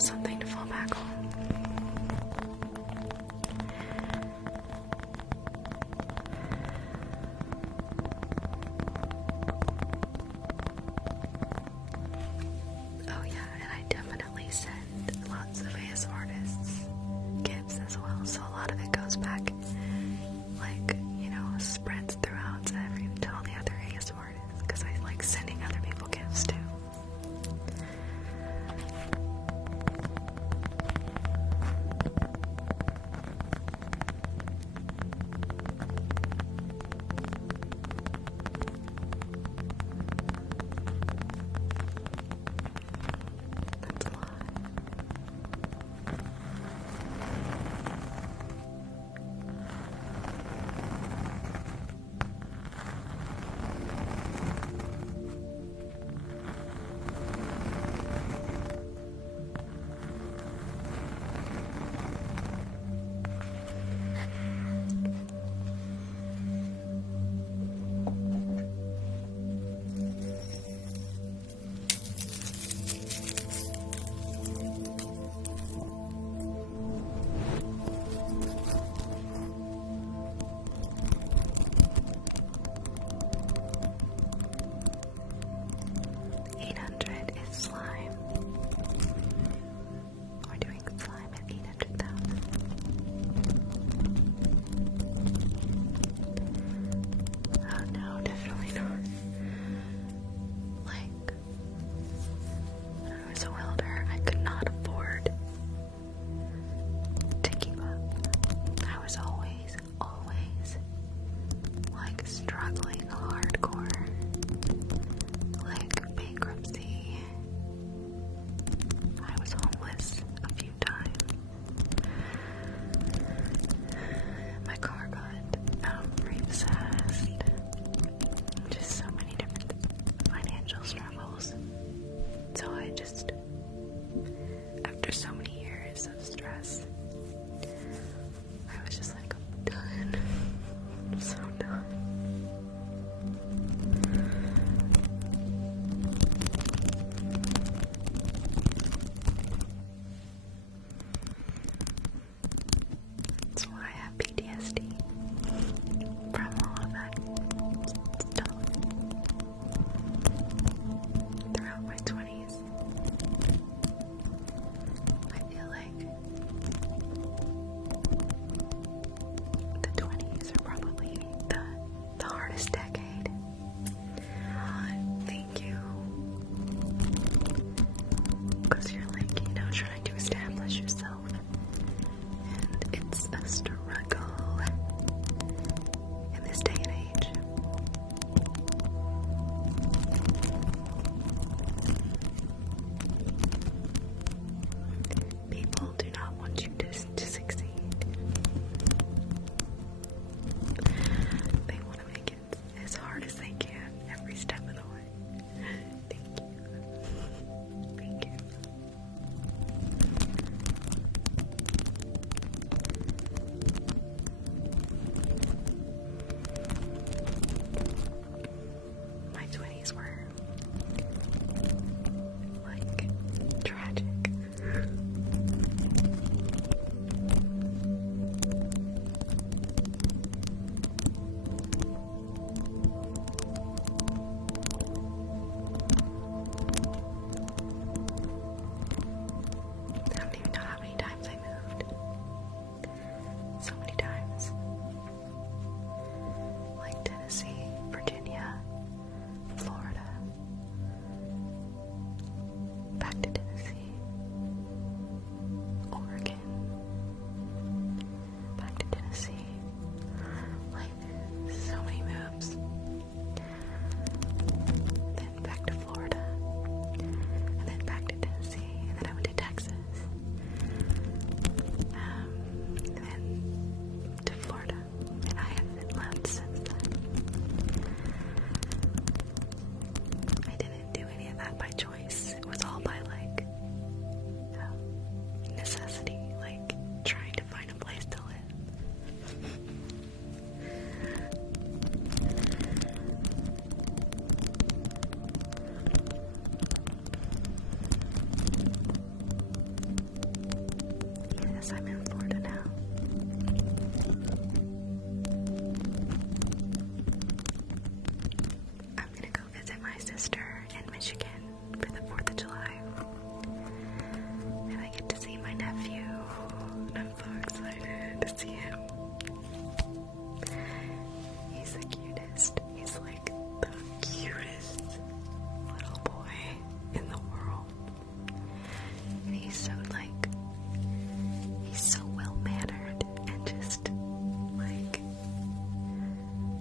something to fall back on. Oh yeah, and I definitely send lots of ASMR artists gifts as well, so a lot of it goes back, like, you know, spreads throughout to all the other ASMR artists, because I like sending other people gifts too. because I'm in Florida now. I'm gonna go visit my sister in Michigan for the 4th of July. And I get to see my nephew. And I'm so excited to see him. He's the cutest. He's like the cutest little boy in the world. And he's so well mannered and just like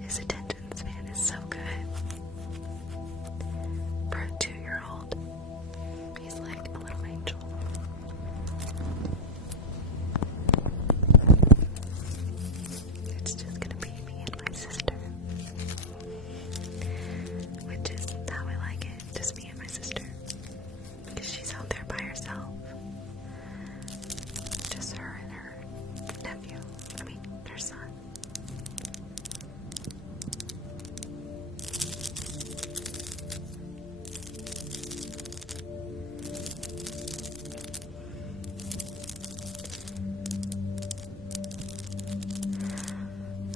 his attention span is so good. For a 2-year-old, he's like a little angel. It's just gonna be me and my sister, which is how I like it, just me and my sister, because she's out there by herself. Just her and her nephew, her son.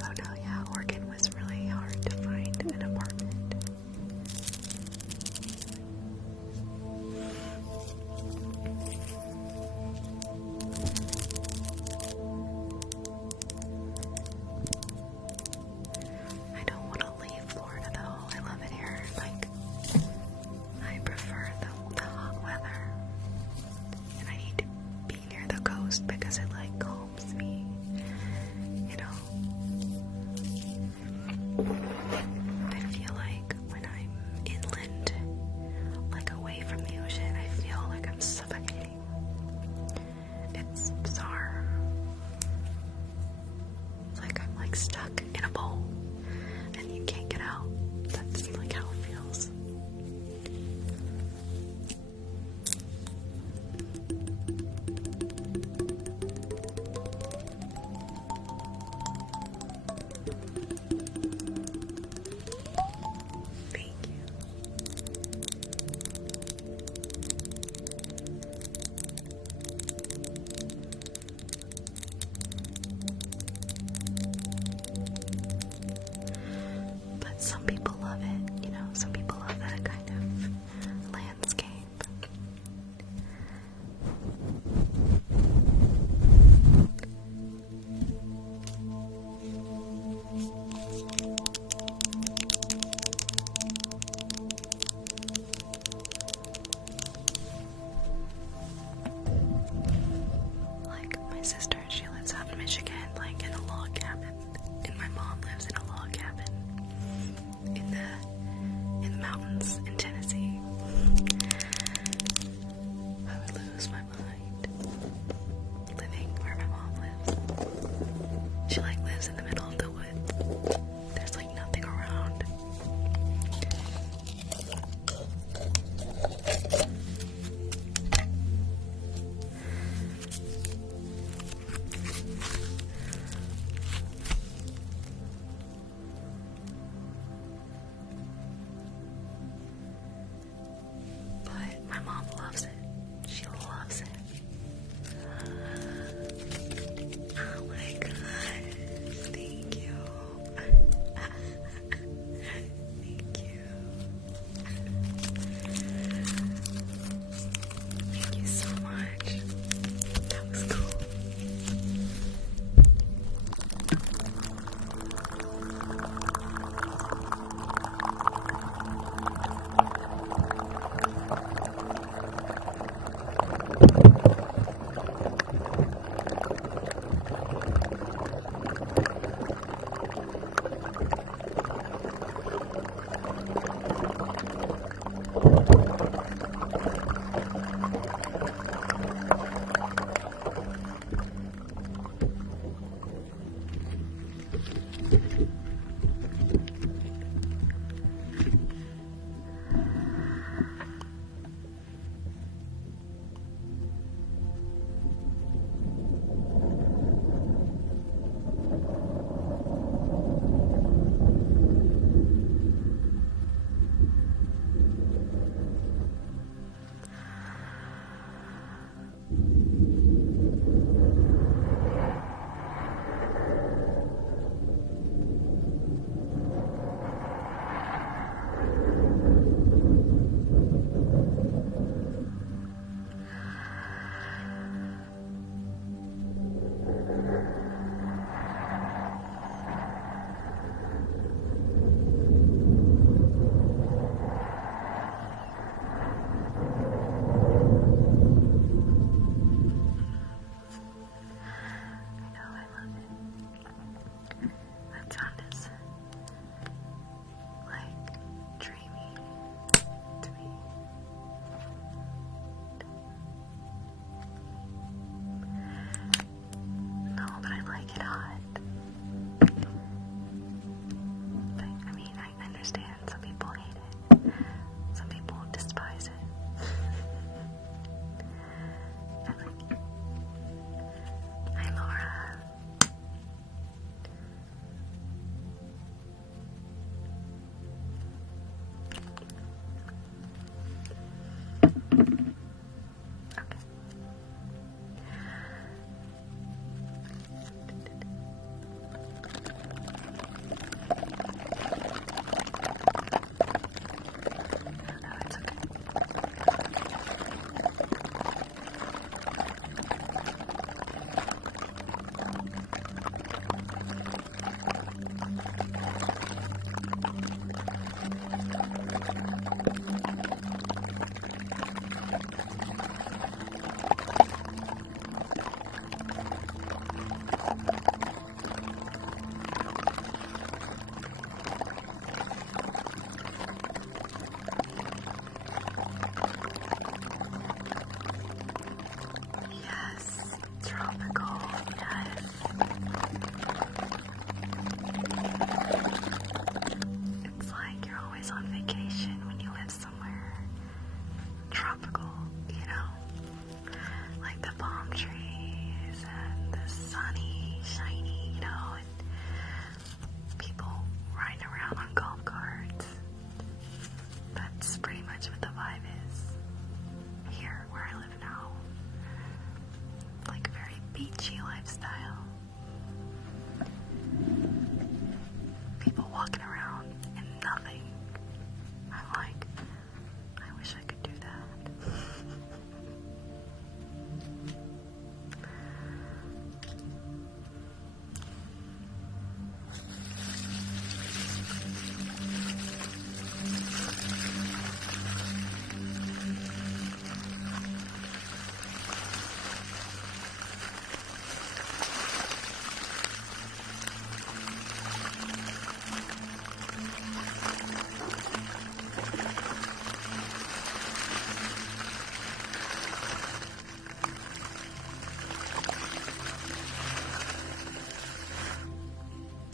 Oh no, yeah, Oregon was really hard to find an apartment. I don't want to leave Florida though. I love it here. Like, I prefer the hot weather. And I need to be near the coast because it like calms me. You know? I feel like when I'm inland, like away from the ocean, I feel like I'm suffocating. It's bizarre. It's like I'm like stuck in a bowl and you can't get out. That's like how it feels. Thank you. But some people love it, you know, some people love that kind of landscape. Like my sister, she lives out in Michigan, like in a log cabin, and my mom lives in a log cabin in the mountains in Tennessee. I would lose my mind living where my mom lives. She like lives in the middle of the woods. There's like nothing around. beachy lifestyle. People walking around in nothing. I'm like, I wish I could do that.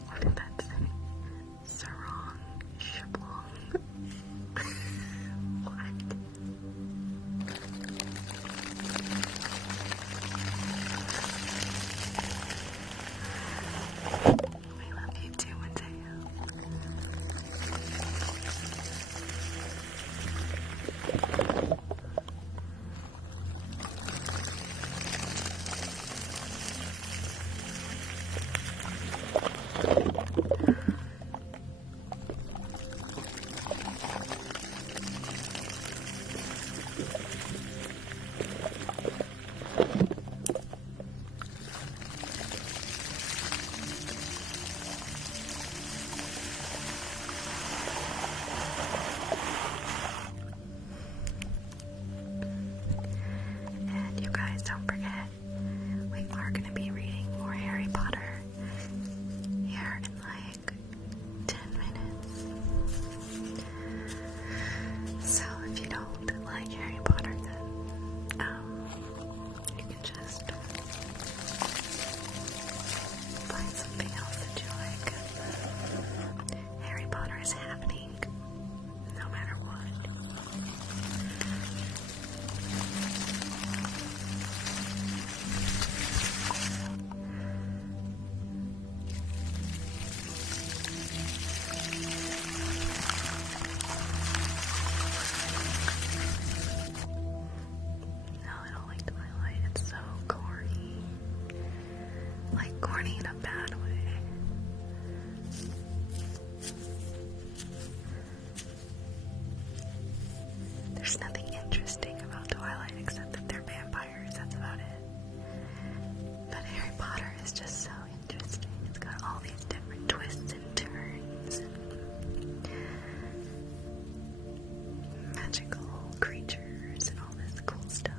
What did that say? Sarong Shablong. What? We love you too, Mateo. And you guys, don't forget, we are going to be reading more Harry Potter here in like 10 minutes. So if you don't like Harry Potter, then you can just find something else that you like. Harry Potter is happening no matter what. No, I don't like Twilight. It's so corny. Like corny in a bad way. There's nothing interesting about Twilight except that they're vampires. That's about it. But Harry Potter is just so interesting. It's got all these different twists and turns and magical creatures and all this cool stuff.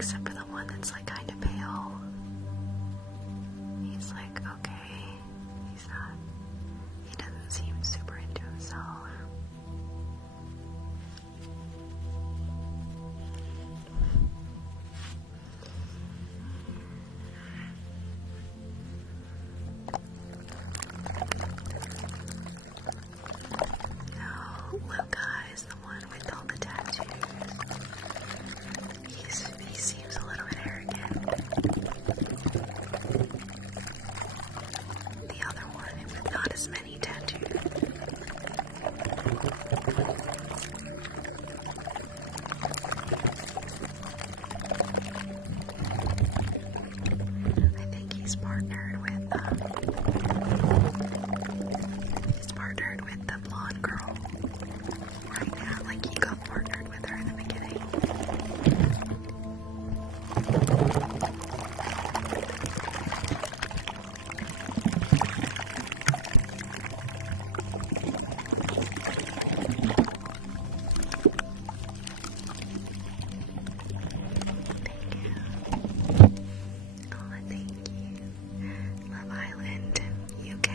except for the one that's like kind of pale. He's like, okay. He's not, he doesn't seem super into himself. No, Luca is the one with all the tattoos. He seems a little bit arrogant. The other one with not as many tattoos. I think he's partnered with the blonde girl right now. Like he got partnered with her in the beginning. Thank you. Oh, thank you. Love Island, UK.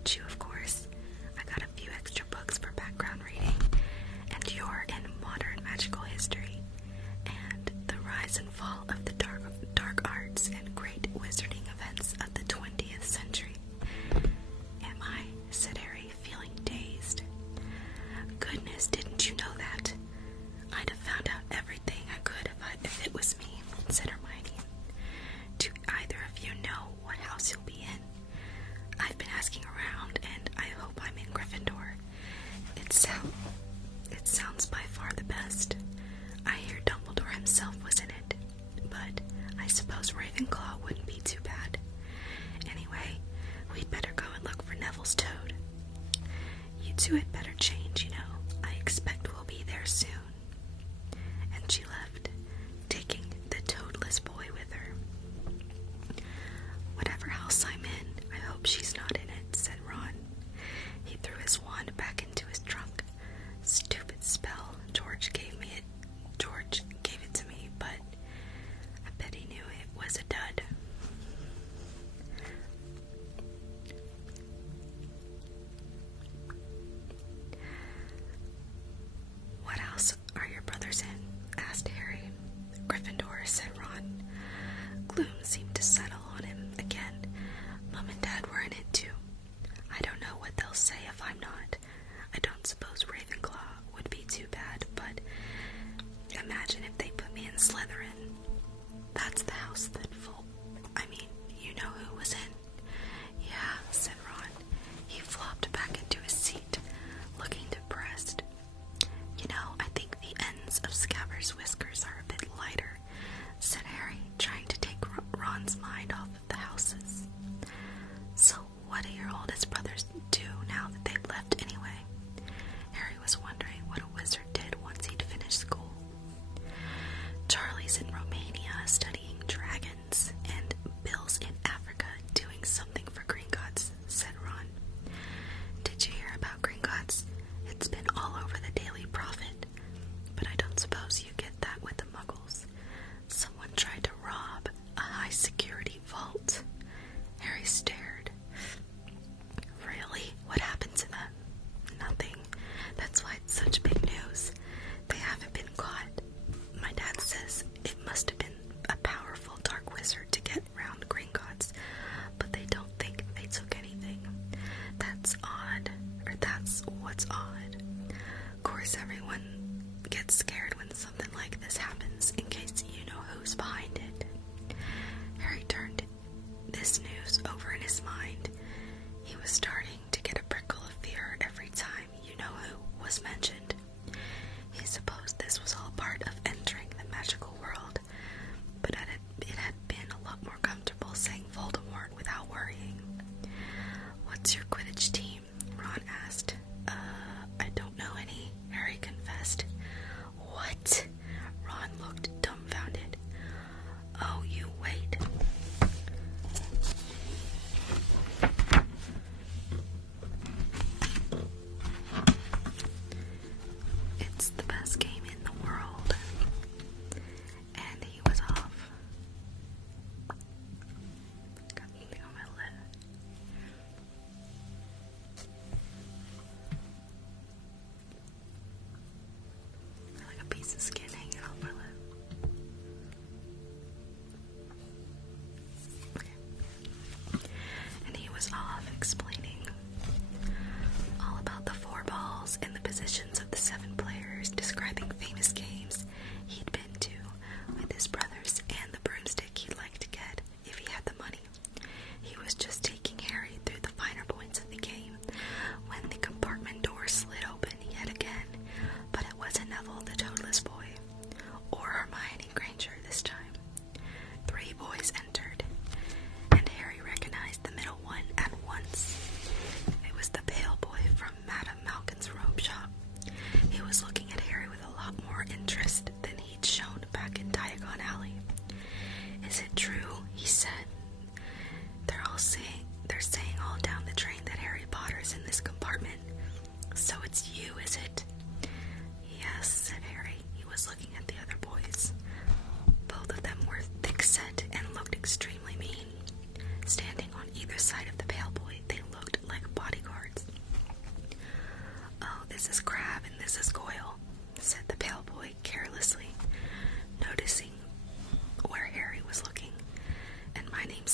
about you, of course. I got a few extra books for background reading, and you're in modern magical history, and the rise and fall of the dark arts and great wizarding events of the 20th century. Am I? Said Harry, feeling dazed. Goodness, didn't you know that? I'd have found out everything I could if it was me, said Hermione. Do either of you know what house you'll be in? I've been asking around, and I hope I'm in Gryffindor. It sounds by far the best. I hear Dumbledore himself was in it, but I suppose Ravenclaw wouldn't be too bad. Anyway, we'd better go and look for Neville's toad. You two had better change, you know. I expect we'll be there soon. And she left, taking the toadless boy with her. Whatever house I'm in, I hope she's not in it, said Ron. He threw his wand back into his trunk. Stupid spell. George gave it to me, but I bet he knew it was a dud. What house are your brothers in? Asked Harry. Gryffindor, said Ron. Gloom seemed to settle on him again. Mom and Dad were in it too. I don't know what they'll say if I'm not. I don't suppose Ravenclaw would be too bad, but imagine if they put me in Slytherin. That's the house that you know who was in? Yeah, said Ron. He flopped back into his seat, looking depressed. You know, I think the ends of Scabbers' whiskers are a bit lighter, said Harry, trying to take Ron's mind off of the houses. So what do your oldest brothers do now that they've left anyway? Harry was wondering what a wizard did once he'd finished school. Charlie's in Romania studying dragons, and Bill's in Africa doing something for Gringotts, said Ron. Did you hear about Gringotts? It's been all over the Daily Prophet, but I don't suppose you get that with the Muggles. Someone tried to rob a high-security vault. Harry stared. Really? What happened to them? Nothing. That's why it's such big news. They haven't been caught. My dad says it must have been a powerful dark wizard to get around Gringotts, but they don't think they took anything. That's odd. Or that's what's odd. Of course, everyone gets scared when something like this happens, in case you know who's behind it. Harry turned this news over in his mind. He was starting to get a prickle of fear every time you know who was mentioned. He supposed this was all part of entering the magical world, but it had been a lot more comfortable saying Voldemort without worrying. What's your Quidditch team? Ron asked. I don't know any, Harry confessed. What? Ron looked dumbfounded. Oh, you wait. It's the best game in the world. And he was off. Got something on my lip. Like a piece of skin hanging off my lip. Okay. And he was off explaining all about the 4 balls and the positions of the 7 players, describing famous games he'd been to with his brothers and the broomstick he'd like to get if he had the money. He was just taking Harry through the finer points of the game when the compartment door slid open yet again, but it wasn't Neville the toadless boy, or Hermione Granger this time. 3 boys entered, and Harry recognized the middle one at once. It was the pale boy from Madame Malkin's robe shop. He was looking at Harry with a lot more interest than he'd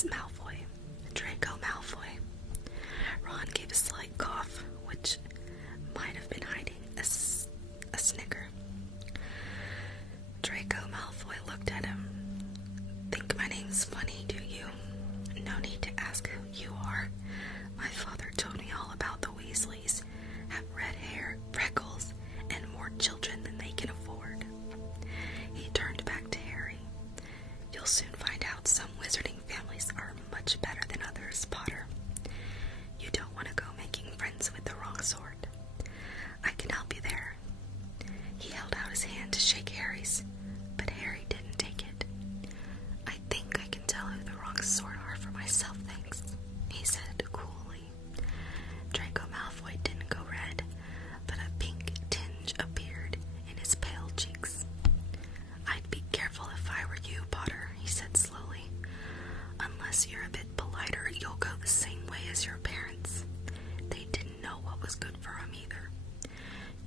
name's Malfoy. Draco Malfoy. Ron gave a slight cough, which might have been hiding a snicker. Draco Malfoy looked at him. Think my name's funny, do you? No need to ask who you are. My father told me all about the Weasleys. Have red hair, freckles, and more children than they can afford. He turned back to Harry. You'll soon find out some wizarding families are much better than others, Potter. You don't want to go making friends with the wrong sort. I can help you there. He held out his hand to shake Harry's, but Harry didn't take it. I think I can tell who the wrong sort are for myself, thanks, he said coolly. Draco Malfoy didn't go red, but a pink tinge appeared in his pale cheeks. I'd be careful if I were you, Potter, he said slowly. Unless you're a bit politer, you'll go the same way as your parents. They didn't know what was good for them either.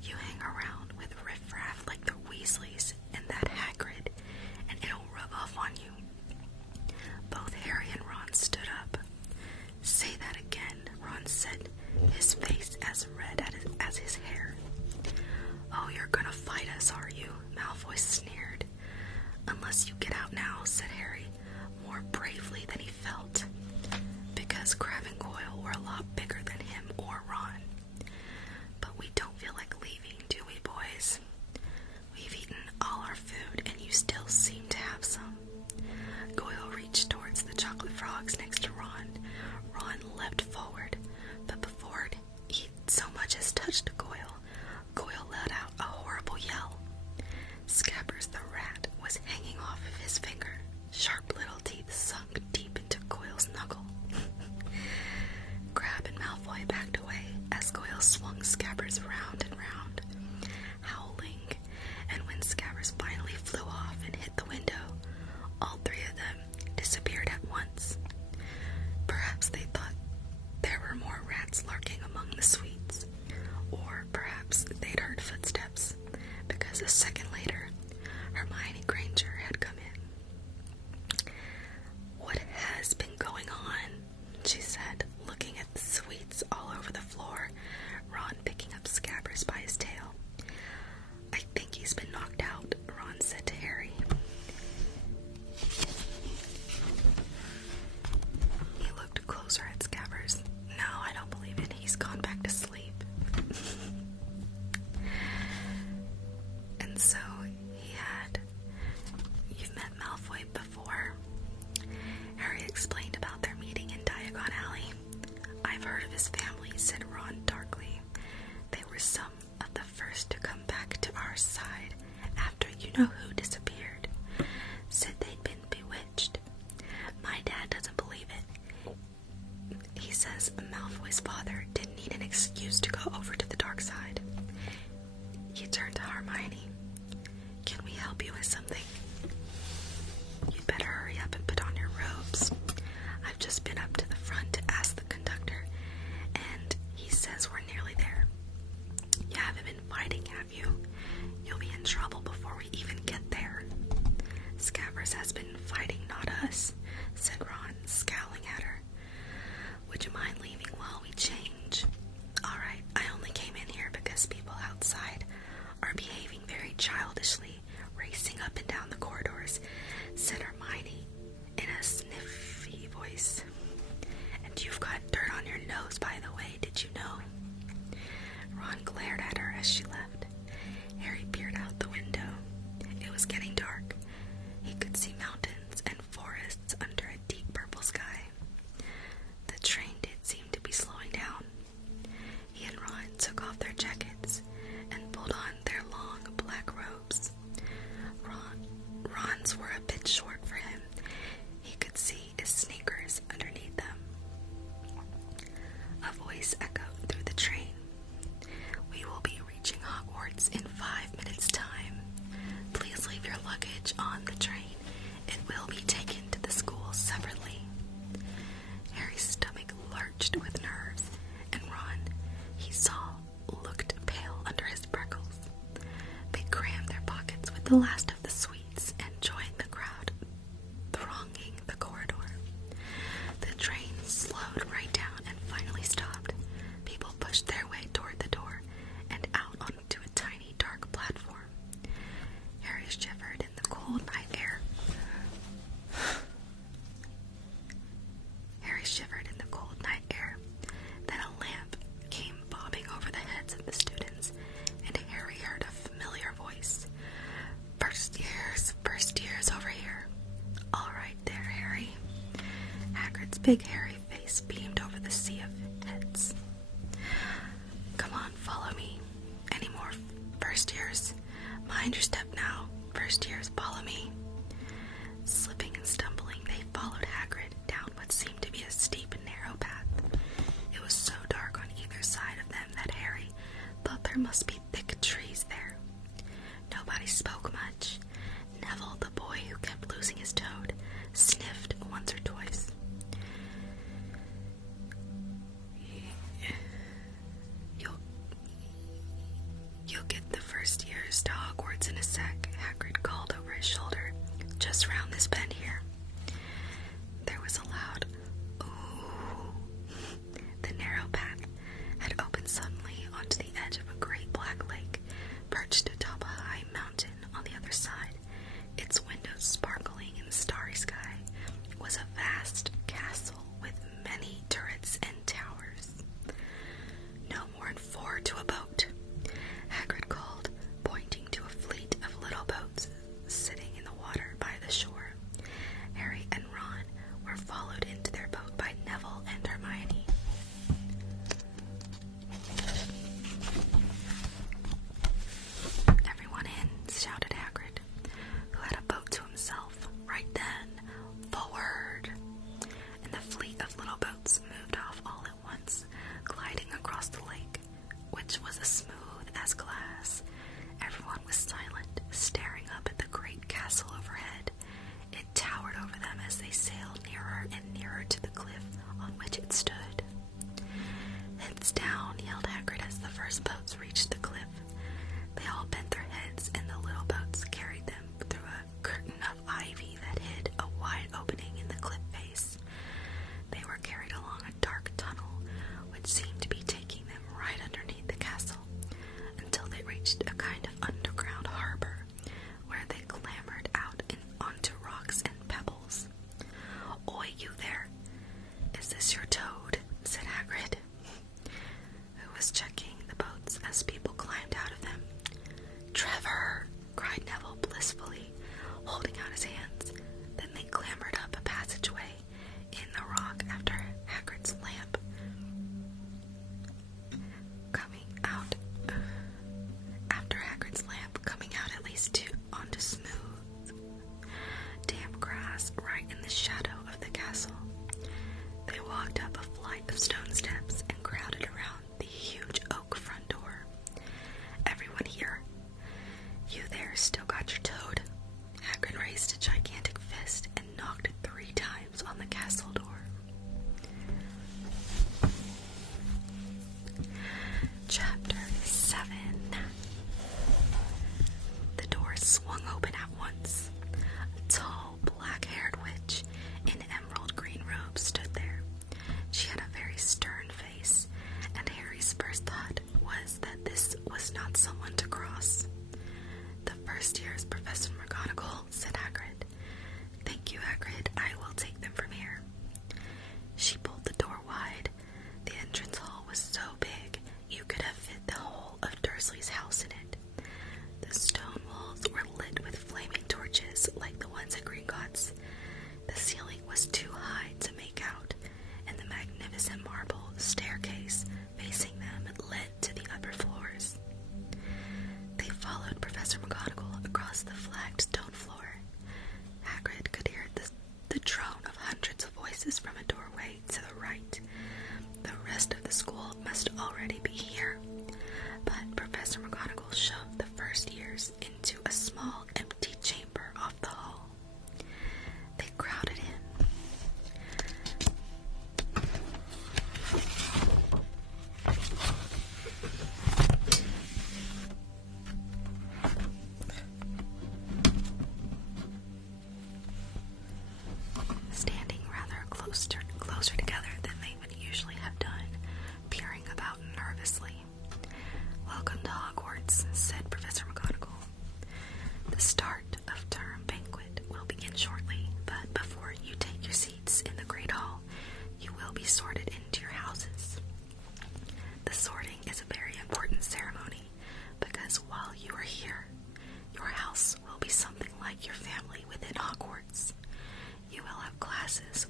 You hang around with riffraff like the Weasleys and that Hagrid, and it'll rub off on you. Both Harry and Ron stood up. Say that again, Ron said, his face as red as his hair. Oh, you're gonna fight us, are you? Malfoy sneered. Unless you get out now, said Harry, more bravely than he felt, because Crabbe and Goyle were a lot bigger than him or Ron. But we don't feel like leaving, do we, boys? We've eaten all our food, and you still seem to have some. Goyle reached towards the chocolate frogs next to Ron. Ron leapt forward, but before he so much as touched Goyle, Goyle let out a horrible yell. Scabbers the rat was hanging off of his finger. Sharp little teeth sunk deep into Goyle's knuckle. Crabbe and Malfoy backed away as Goyle swung Scabbers round and round, howling, and when Scabbers finally flew off and hit the window, all three of them disappeared at once. Perhaps they thought there were more rats lurking among the sweets, or perhaps they'd heard footsteps, because a second later, Hermione Granger had come in. What has been going on? She said, looking at the sweets all over the floor, Ron picking up Scabbers by his tail. I think he's been knocked out, Ron said to Harry. He looked closer at Scabbers. No, I don't believe it. He's gone back to sleep. And so he had. You've met Malfoy before. Harry explained about their meeting in Diagon Alley. I've heard of his family, said Ron darkly. They were some of the first to come back to our side after you-know-who disappeared. Said they'd been bewitched. My dad doesn't believe it. He says Malfoy's father didn't need an excuse to go over to the dark side. He turned to Hermione. Can we help you with something? You'd better hurry up and put on your robes. I've just been up to the front to ask the conductor, and he says we're nearly there. You haven't been fighting, have you? You'll be in trouble before we even get there. Scabbers has been fighting, not us, said Ron, scowling at her. Would you mind leaving while we change? Alright, I only came in here because people outside are behaving very childishly, racing up and down the corridors, said Hermione in a sniffy voice. And you've got dirt on your nose, by the way, did you know? Ron glared at her as she left. Harry peered out the window. It was getting dark. He could see mountains and forests under a deep purple sky. The train did seem to be slowing down. He and Ron took off their jackets and pulled on their long black robes. Ron's were a bit shivered in the cold night air. Then a lamp came bobbing over the heads of the students, and Harry heard a familiar voice. First years over here. All right there, Harry. Hagrid's big hairy face beamed over the sea of heads. Come on, follow me. Any more first years? Mind your step now. First years, follow me. Slipping and stumbling, they followed Hagrid down what seemed to be a steep and narrow path. It was so dark on either side of them that Harry thought there must be thick trees there. Nobody spoke much. Neville, the boy who kept losing his toad, sniffed once or twice. You'll get the first years to Hogwarts in a sec, Hagrid called over his shoulder. Just round this bend here. There was a loud ooh. The narrow path had opened suddenly onto the edge of a great black lake, perched atop a high mountain on the other side. Its windows sparkling in the starry sky was a vast castle with many turrets and towers. No more than 4 to a boat, Hagrid called, pointing to a fleet of little boats sitting in the water by the shore. Harry and Ron were followed into their boat by Neville and Hermione. Everyone in, shouted Hagrid, who had a boat to himself. Right then, forward! And the fleet of little boats moved off all at once, gliding across the lake, which was as smooth as glass. Everyone was silent, staring up at the great castle overhead. It towered over them as they sailed nearer and nearer to the cliff on which it stood. Heads down, yelled Hagrid as the first boats reached the cliff. They all bent their heads, and the little boats carried them through a curtain of ivy that hid a wide opening in the cliff face. They were carried along a dark tunnel, which seemed to be taking them right underneath the castle, until they reached a kind of underground harbor, where they clambered out onto rocks and pebbles. Oi, you there! Is this your toad? Said Hagrid, who was checking the boats as people climbed out of them. Trevor! Cried Neville blissfully, holding out his hands. Then they clambered up a passageway in the rock after Hagrid's lamp coming out at least 2 onto smooth, damp grass right in the shadow of the castle. They walked up a flight of stone steps and crowded around the huge oak front door. Everyone here? You there still got your toad? Hagrid raised a gigantic fist and knocked 3 times on the castle door. Chapter 7. The door swung open at once. A tall, black-haired witch in emerald green robes stood there. She had a very stern face, and Harry's first thought was that this was not someone to cross. The first year's Professor McGonagall, said Hagrid. Thank you, Hagrid. I will take them from here.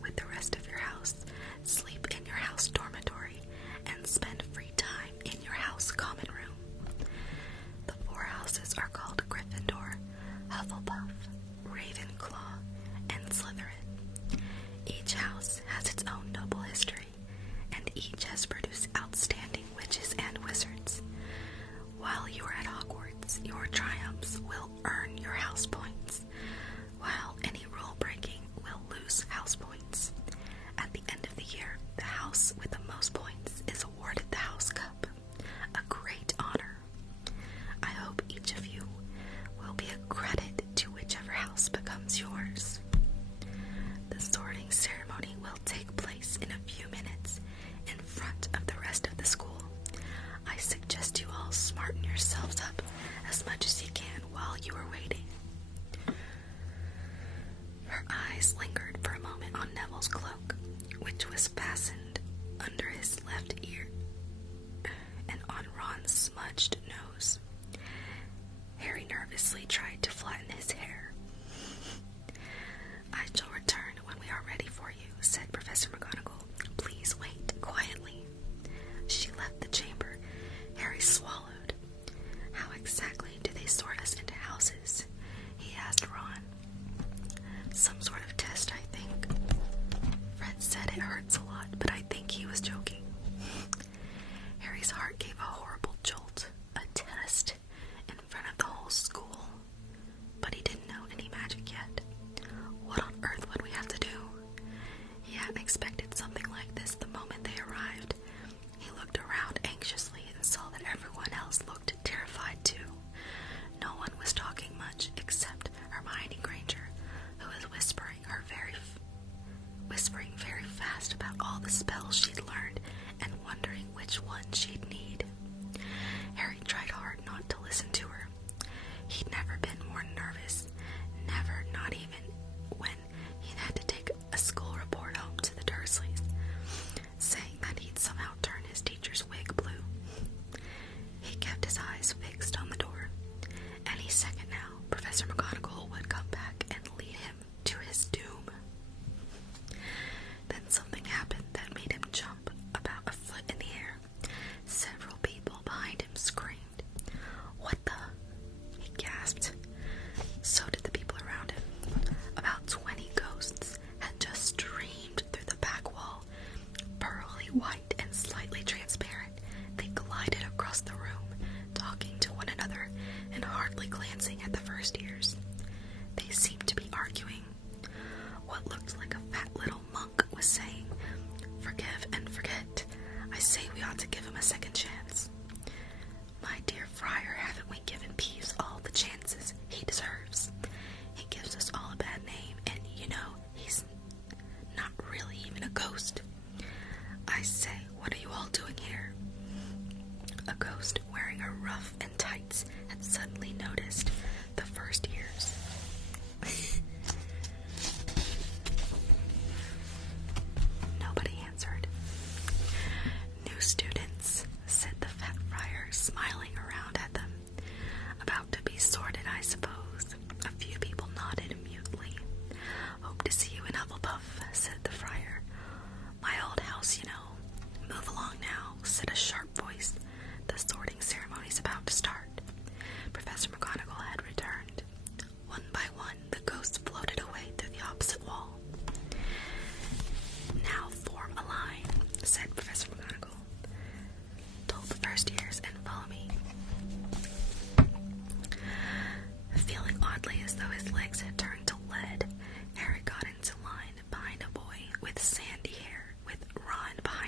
with the rest of your house, sleep in your house dormitory, and spend free time in your house common room. The 4 houses are called Gryffindor, Hufflepuff, Ravenclaw, and Slytherin. Each house has its own noble history, and each has produced outstanding witches and wizards. While you are at Hogwarts, your triumphs will earn your house points, while any rule breaking will lose house points. At the end of the year, the house with the most points is awarded the House Cup, a great honor. I hope each of you will be a credit to whichever house becomes yours. The sorting ceremony will take place in a few minutes in front of the rest of the school. I suggest you all smarten yourselves up as much as you can while you are waiting. Her eyes lingered for a moment on Neville's cloak, which was fastened under his left ear, and on Ron's smudged nose. Harry nervously tried to flatten his hair. I shall return when we are ready for you, said Professor McGonagall. Please wait quietly. She left the chamber. Harry swallowed. How exactly do they sort us into houses? He asked Ron. Some sort of test, I think. Fred said it hurts a lot, but I think he was joking. Harry's heart gave a horrible jolt. A test in front of the whole school. But he didn't know any magic yet. What on earth would we have to do? He hadn't expected something like this the moment they arrived. He looked around anxiously and saw that everyone else looked terrified too. No one was talking much except Hermione Granger, who was whispering very fast about all the spells she'd learned and wondering which one she'd need. Harry tried hard not to listen to her. He'd never been more nervous, never, not even when he'd had to take a school report home to the Dursleys, saying that he'd somehow turn his teacher's wig blue. He kept his eyes fixed on the door. Any second now, Professor McGonagall would come back and lead him to his doom. Then something happened that made him jump about a foot in the air. Several people behind him screamed. What the? He gasped. So did the people around him. About 20 ghosts had just streamed through the back wall. Pearly white and slightly transparent, they glided across the room, talking to one another and hardly glancing at the first years. They seemed to be arguing. What looked like a fat little monk was saying, "Forgive and forget. I say we ought to give him a second chance." My dear Friar, haven't we given Peeves all the chances he deserves? He gives us all a bad name, and you know, he's not really even a ghost. I say, what are you all doing here? A ghost wearing a ruff and tights had suddenly noticed the first years. Nobody answered. New students, said the fat friar, smiling around at them. About to be sorted, I suppose. A few people nodded mutely. Hope to see you in Hufflepuff, said the friar. My old house, you know. Move along now, said a sharp voice. The sorting ceremony's about to start. Professor McGonagall had returned. One by one, the ghosts floated away through the opposite wall. Now form a line, said Professor McGonagall. Told the first years and follow me. Feeling oddly as though his legs had turned to lead, Harry got into line behind a boy with sandy hair, with Ron behind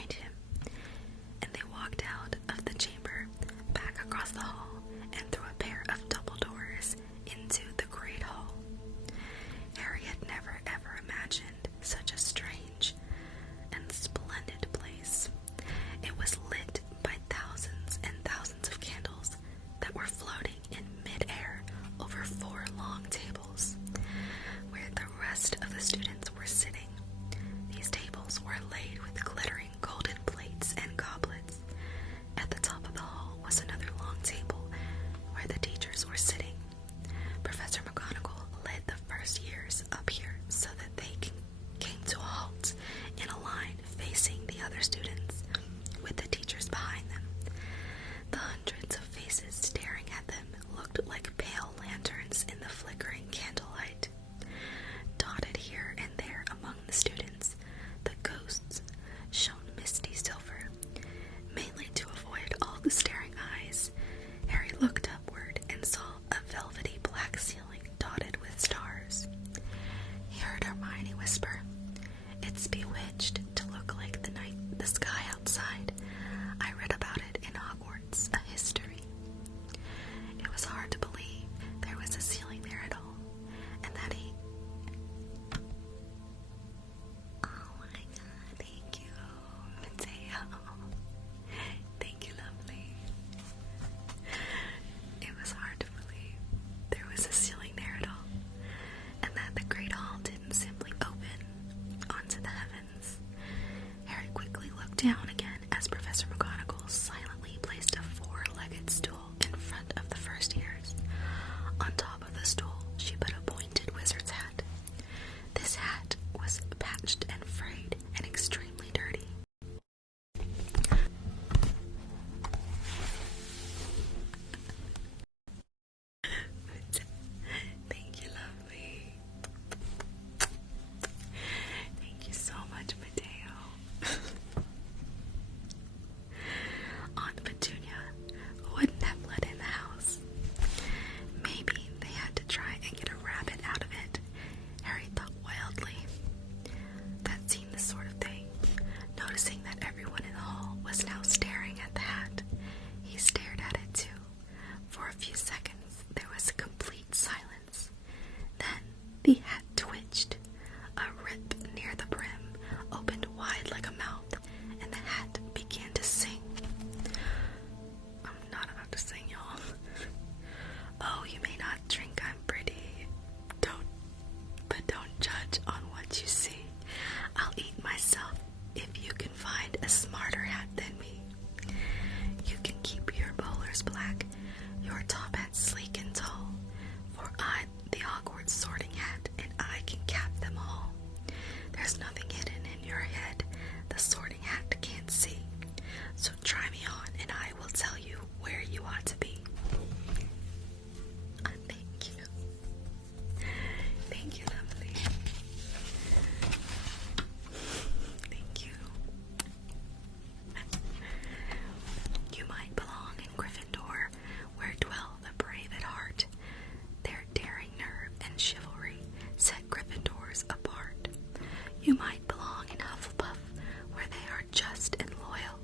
the other students, with the teachers behind them. The hundreds of faces staring at them looked like pale lanterns in the flickering candlelight. Dotted here and there among the students, the ghosts shone misty silver. Mainly to avoid all the staring eyes, Harry looked upward and saw a velvety black ceiling dotted with stars. He heard Hermione whisper, "It's bewitched to look like the sky outside. I read about it in Hogwarts, a history." It was hard to believe there was a ceiling there at all, and that he... Oh my god, thank you, Mateo. Thank you, lovely. It was hard to believe there was a ceiling there at all, and that the Great Hall didn't simply open onto the heavens. Harry quickly looked down again as Professor McGonagall silently placed a four-legged stool in front of the first years. On top of the stool, she put a pointed wizard's hat. This hat was patched and frayed and extremely dirty. Thank you, lovely. Thank you so much, Mateo. Aunt Petunia wouldn't have let in the house. Maybe they had to try and get a rabbit out of it, Harry thought wildly. That seemed the sort of thing. Noticing that everyone in the hall was now staring at the hat, he stared at it too. For a few seconds, there was a complete silence. Then the hat twitched. A rip near the brim opened wide like a mouth, and the hat began to sing. I'm not about to sing, y'all. Oh, you may not drink I'm pretty. But don't judge on what you see. I'll eat myself if you can find a smarter hat than me. You can keep your bowlers black, your top hat sleek and tall, for I'm the Hogwarts sorting hat, and I can cap them all. There's nothing hidden in your head the sorting hat can't see. So try me on, and I will tell you where you ought to be. Thank you. Thank you, lovely. Thank you. You might belong in Gryffindor, where dwell the brave at heart. Their daring nerve and chivalry set Gryffindors apart. You might belong in Hufflepuff, where they are just and loyal.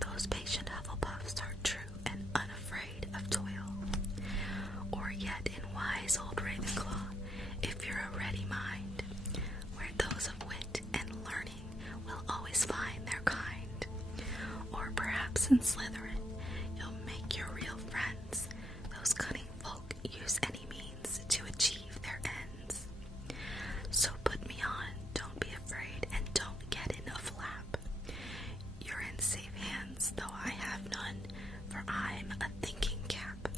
Those patient Hufflepuffs are true and unafraid of toil. Or yet in wise old Ravenclaw, if you're a ready mind, where those of wit and learning will always find their kind. Or perhaps in Slytherin, you'll make your real friends. Those cunning folk use any means to achieve their ends. So put me on, don't be afraid, and don't get in a flap. You're in safe hands, though I have none, for I'm a thinking cap.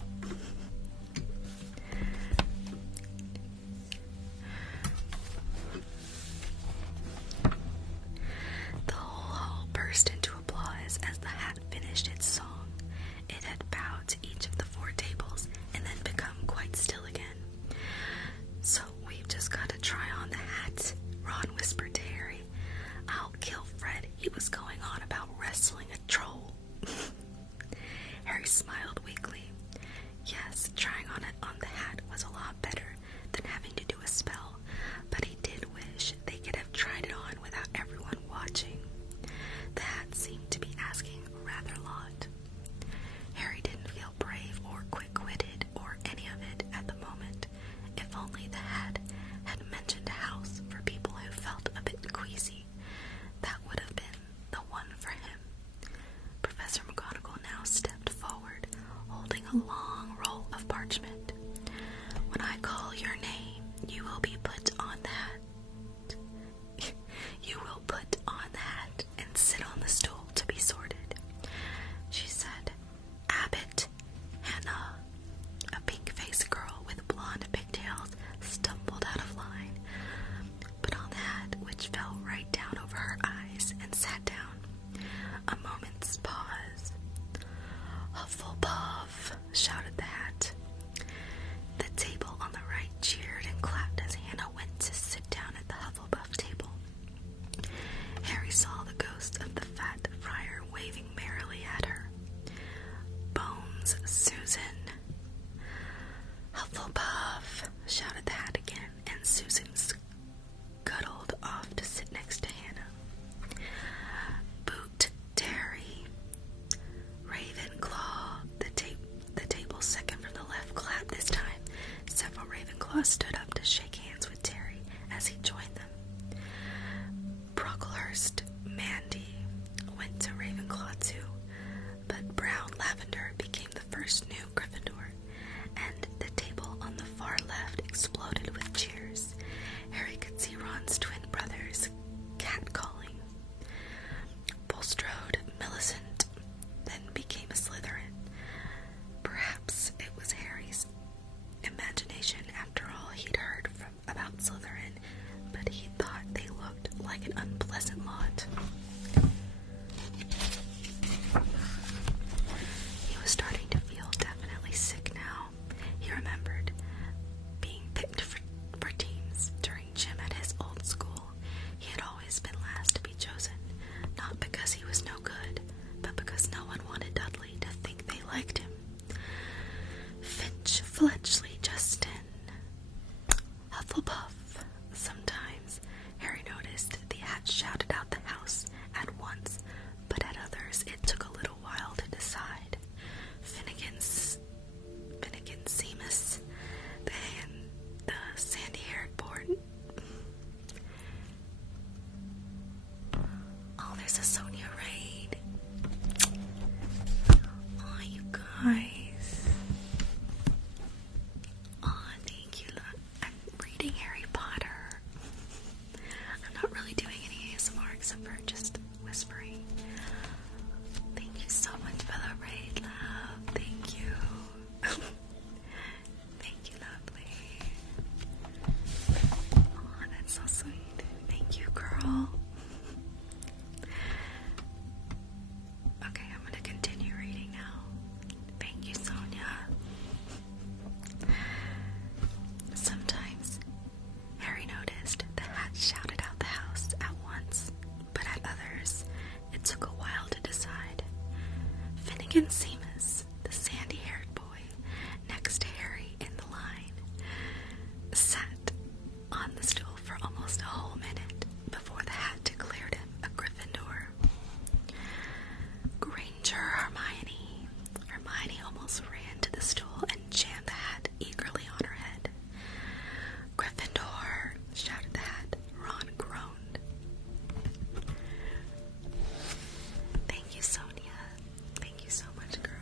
The whole hall burst into applause as the hat finished its song. It had bowed to each of the four tables and then become quite still again. So we've just got to try on the hat, Ron whispered to Harry. I'll kill Fred. He was going on about wrestling a troll. Harry smiled first, Mandy, went to Ravenclaw too, but Brown Lavender became the first new Gryffindor, and the table on the far left exploded with cheers. Harry could see Ron's twin brothers catcalling. Bulstrode Millicent then became a Slytherin. Perhaps it was Harry's imagination after all he'd heard about Slytherin, but he thought they looked like an unpleasant lot. He was starting to feel definitely sick now. He remembered being picked for teams during gym at his old school. He had always been last to be chosen, not because he was no good, but because no one wanted Dudley to think they liked him. Finch, Fletchley, Justin, Hufflepuff. Sometimes Harry noticed the hat shouted out the house at once, but at others it took a little while to decide. Finnegan Seamus, the sandy-haired boy. Oh, there's a Sonia raid. Oh, you guys. Oh, thank you. I'm reading Harry Potter. I'm not really doing any ASMR except for just whispering. Thank you so much for the raid, love. Thank you. Thank you, lovely. Oh, that's so sweet. Thank you, girl. Okay, I'm gonna continue reading now. Thank you, Sonia. Sometimes Harry noticed the hat shouted out the house at once, but at others it took a while to decide. Finnegan Seamus, the sandy-haired boy next to Harry in the line, sat on the stool for almost a whole minute before the hat declared him a Gryffindor. Granger Hermione. Hermione almost ran to the stool and jammed the hat eagerly on her head. Gryffindor, shouted the hat. Ron groaned. Thank you, Sonia. Thank you so much, girl.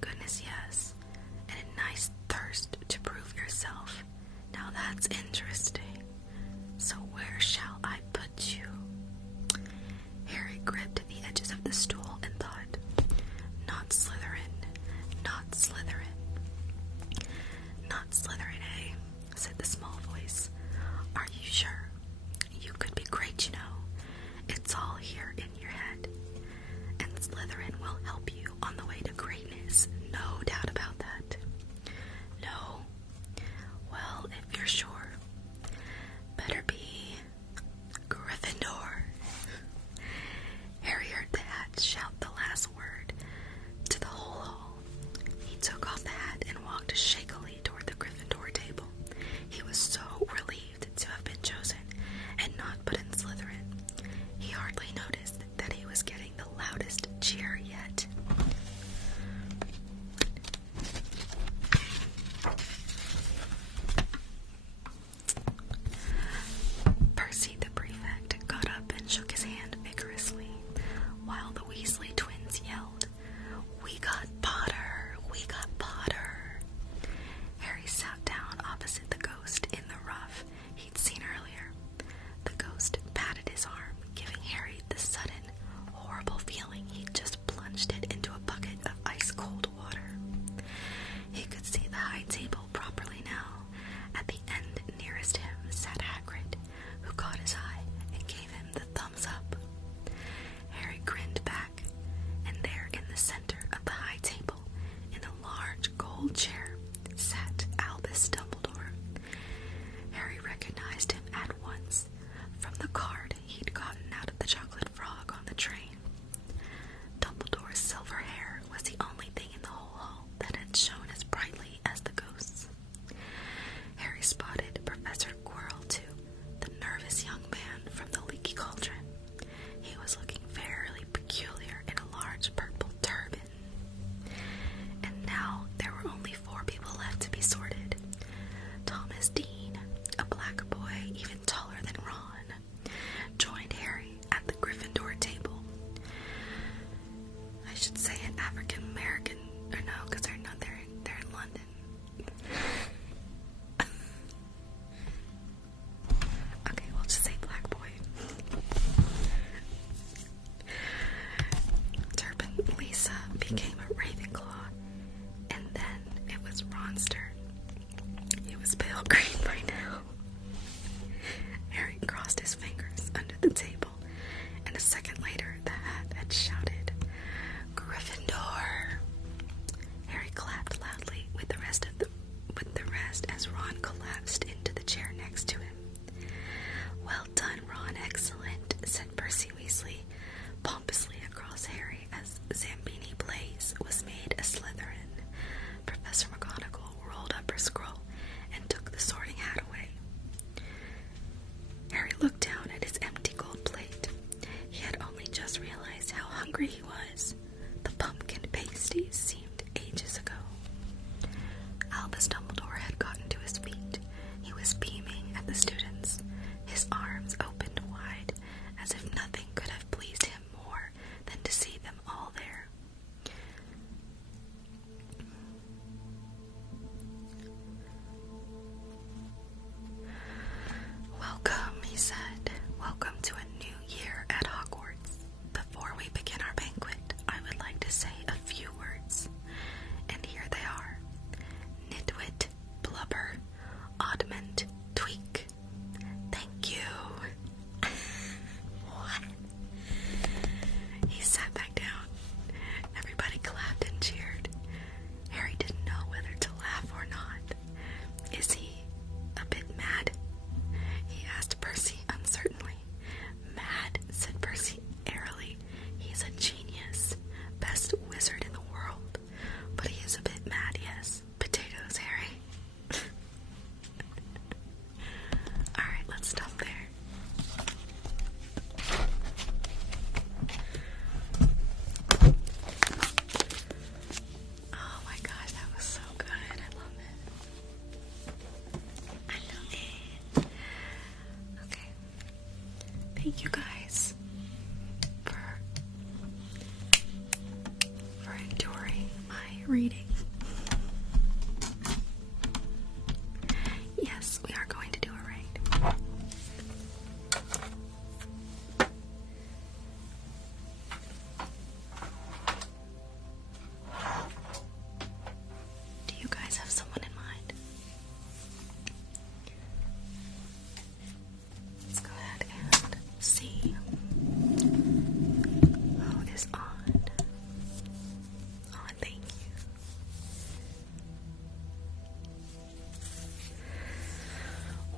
goodness, yes. And a nice thirst to prove yourself. Now that's interesting. So where shall I put you? Harry gripped the edges of the stool and thought, not Slytherin, not Slytherin. Not Slytherin, eh? Said the small voice. Are you sure? You could be great, you know. It's all here in your head. And Slytherin will help you on the way to greatness, no doubt about that. No? Well, if you're sure, better be Gryffindor. Harry heard the hat shout the last word to the whole hall. He took off the hat and walked shakily toward the Gryffindor table. He was so relieved to have been chosen and not put in Slytherin. He hardly noticed that he was getting the loudest cheer yet. Percy the prefect got up and shook his hand vigorously, while the Weasley twins yelled, "We got Potter! We got Potter!" Harry sat down opposite the ghost in the ruff he'd seen earlier. The ghost patted his arm, giving Harry the sudden, horrible feeling he'd just plunged it into a bucket of ice-cold water. He could see the high table properly now. At the end nearest him sat Hagrid, who caught his eye and gave him the thumbs up. Harry grinned back, and there in the center of the high table, in a large gold chair, sat Albus Dumbledore. Harry recognized him at once from the card he'd gotten out of the chocolate frog on the train. Dumbledore's silver hair was the only thing in the whole hall that had shone as brightly as the ghost's. Harry spotted Professor Quirrell, too, the nervous young man from the Leaky Cauldron. He was looking fairly peculiar in a large purple turban. And now there were only 4 people left to be sorted. Thomas Dean, a black boy even taller than Ron, joined Harry at the Gryffindor table. I should say an African American, or no, because they're not there. They're in London. Okay, we'll just say black boy. Turban Lisa became a Ravenclaw, and then it was Ron's turn. He was pale green by now. Harry crossed his fingers under the table, and a second later the hat had shouted, Gryffindor. Harry clapped loudly with the rest as Ron collapsed into the chair next to him. Well done, Ron, excellent, said Percy Weasley pompously across Harry as Zambini Blaze was made a Slytherin. Professor McGonagall rolled up her scroll and took the sorting hat away. reading. Yes, we are going to do a raid. Do you guys have someone in mind? Let's go ahead and see who is on. Oh, thank you.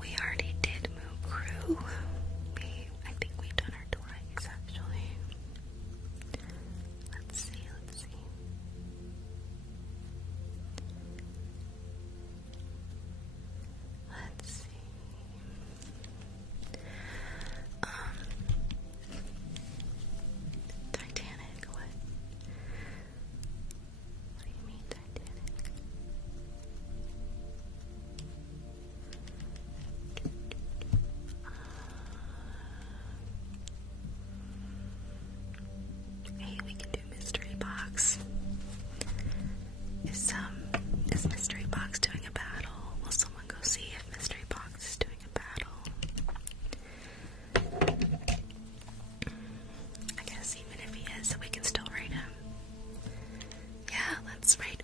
We already did move crew. I think we've done her twice, actually. Let's see. Let's see. Titanic, what? What do you mean, Titanic? Hey, we can do mystery box. Is mystery box doing a battle? Will someone go see if mystery box is doing a battle? I guess even if he is, we can still rate him. Yeah, let's rate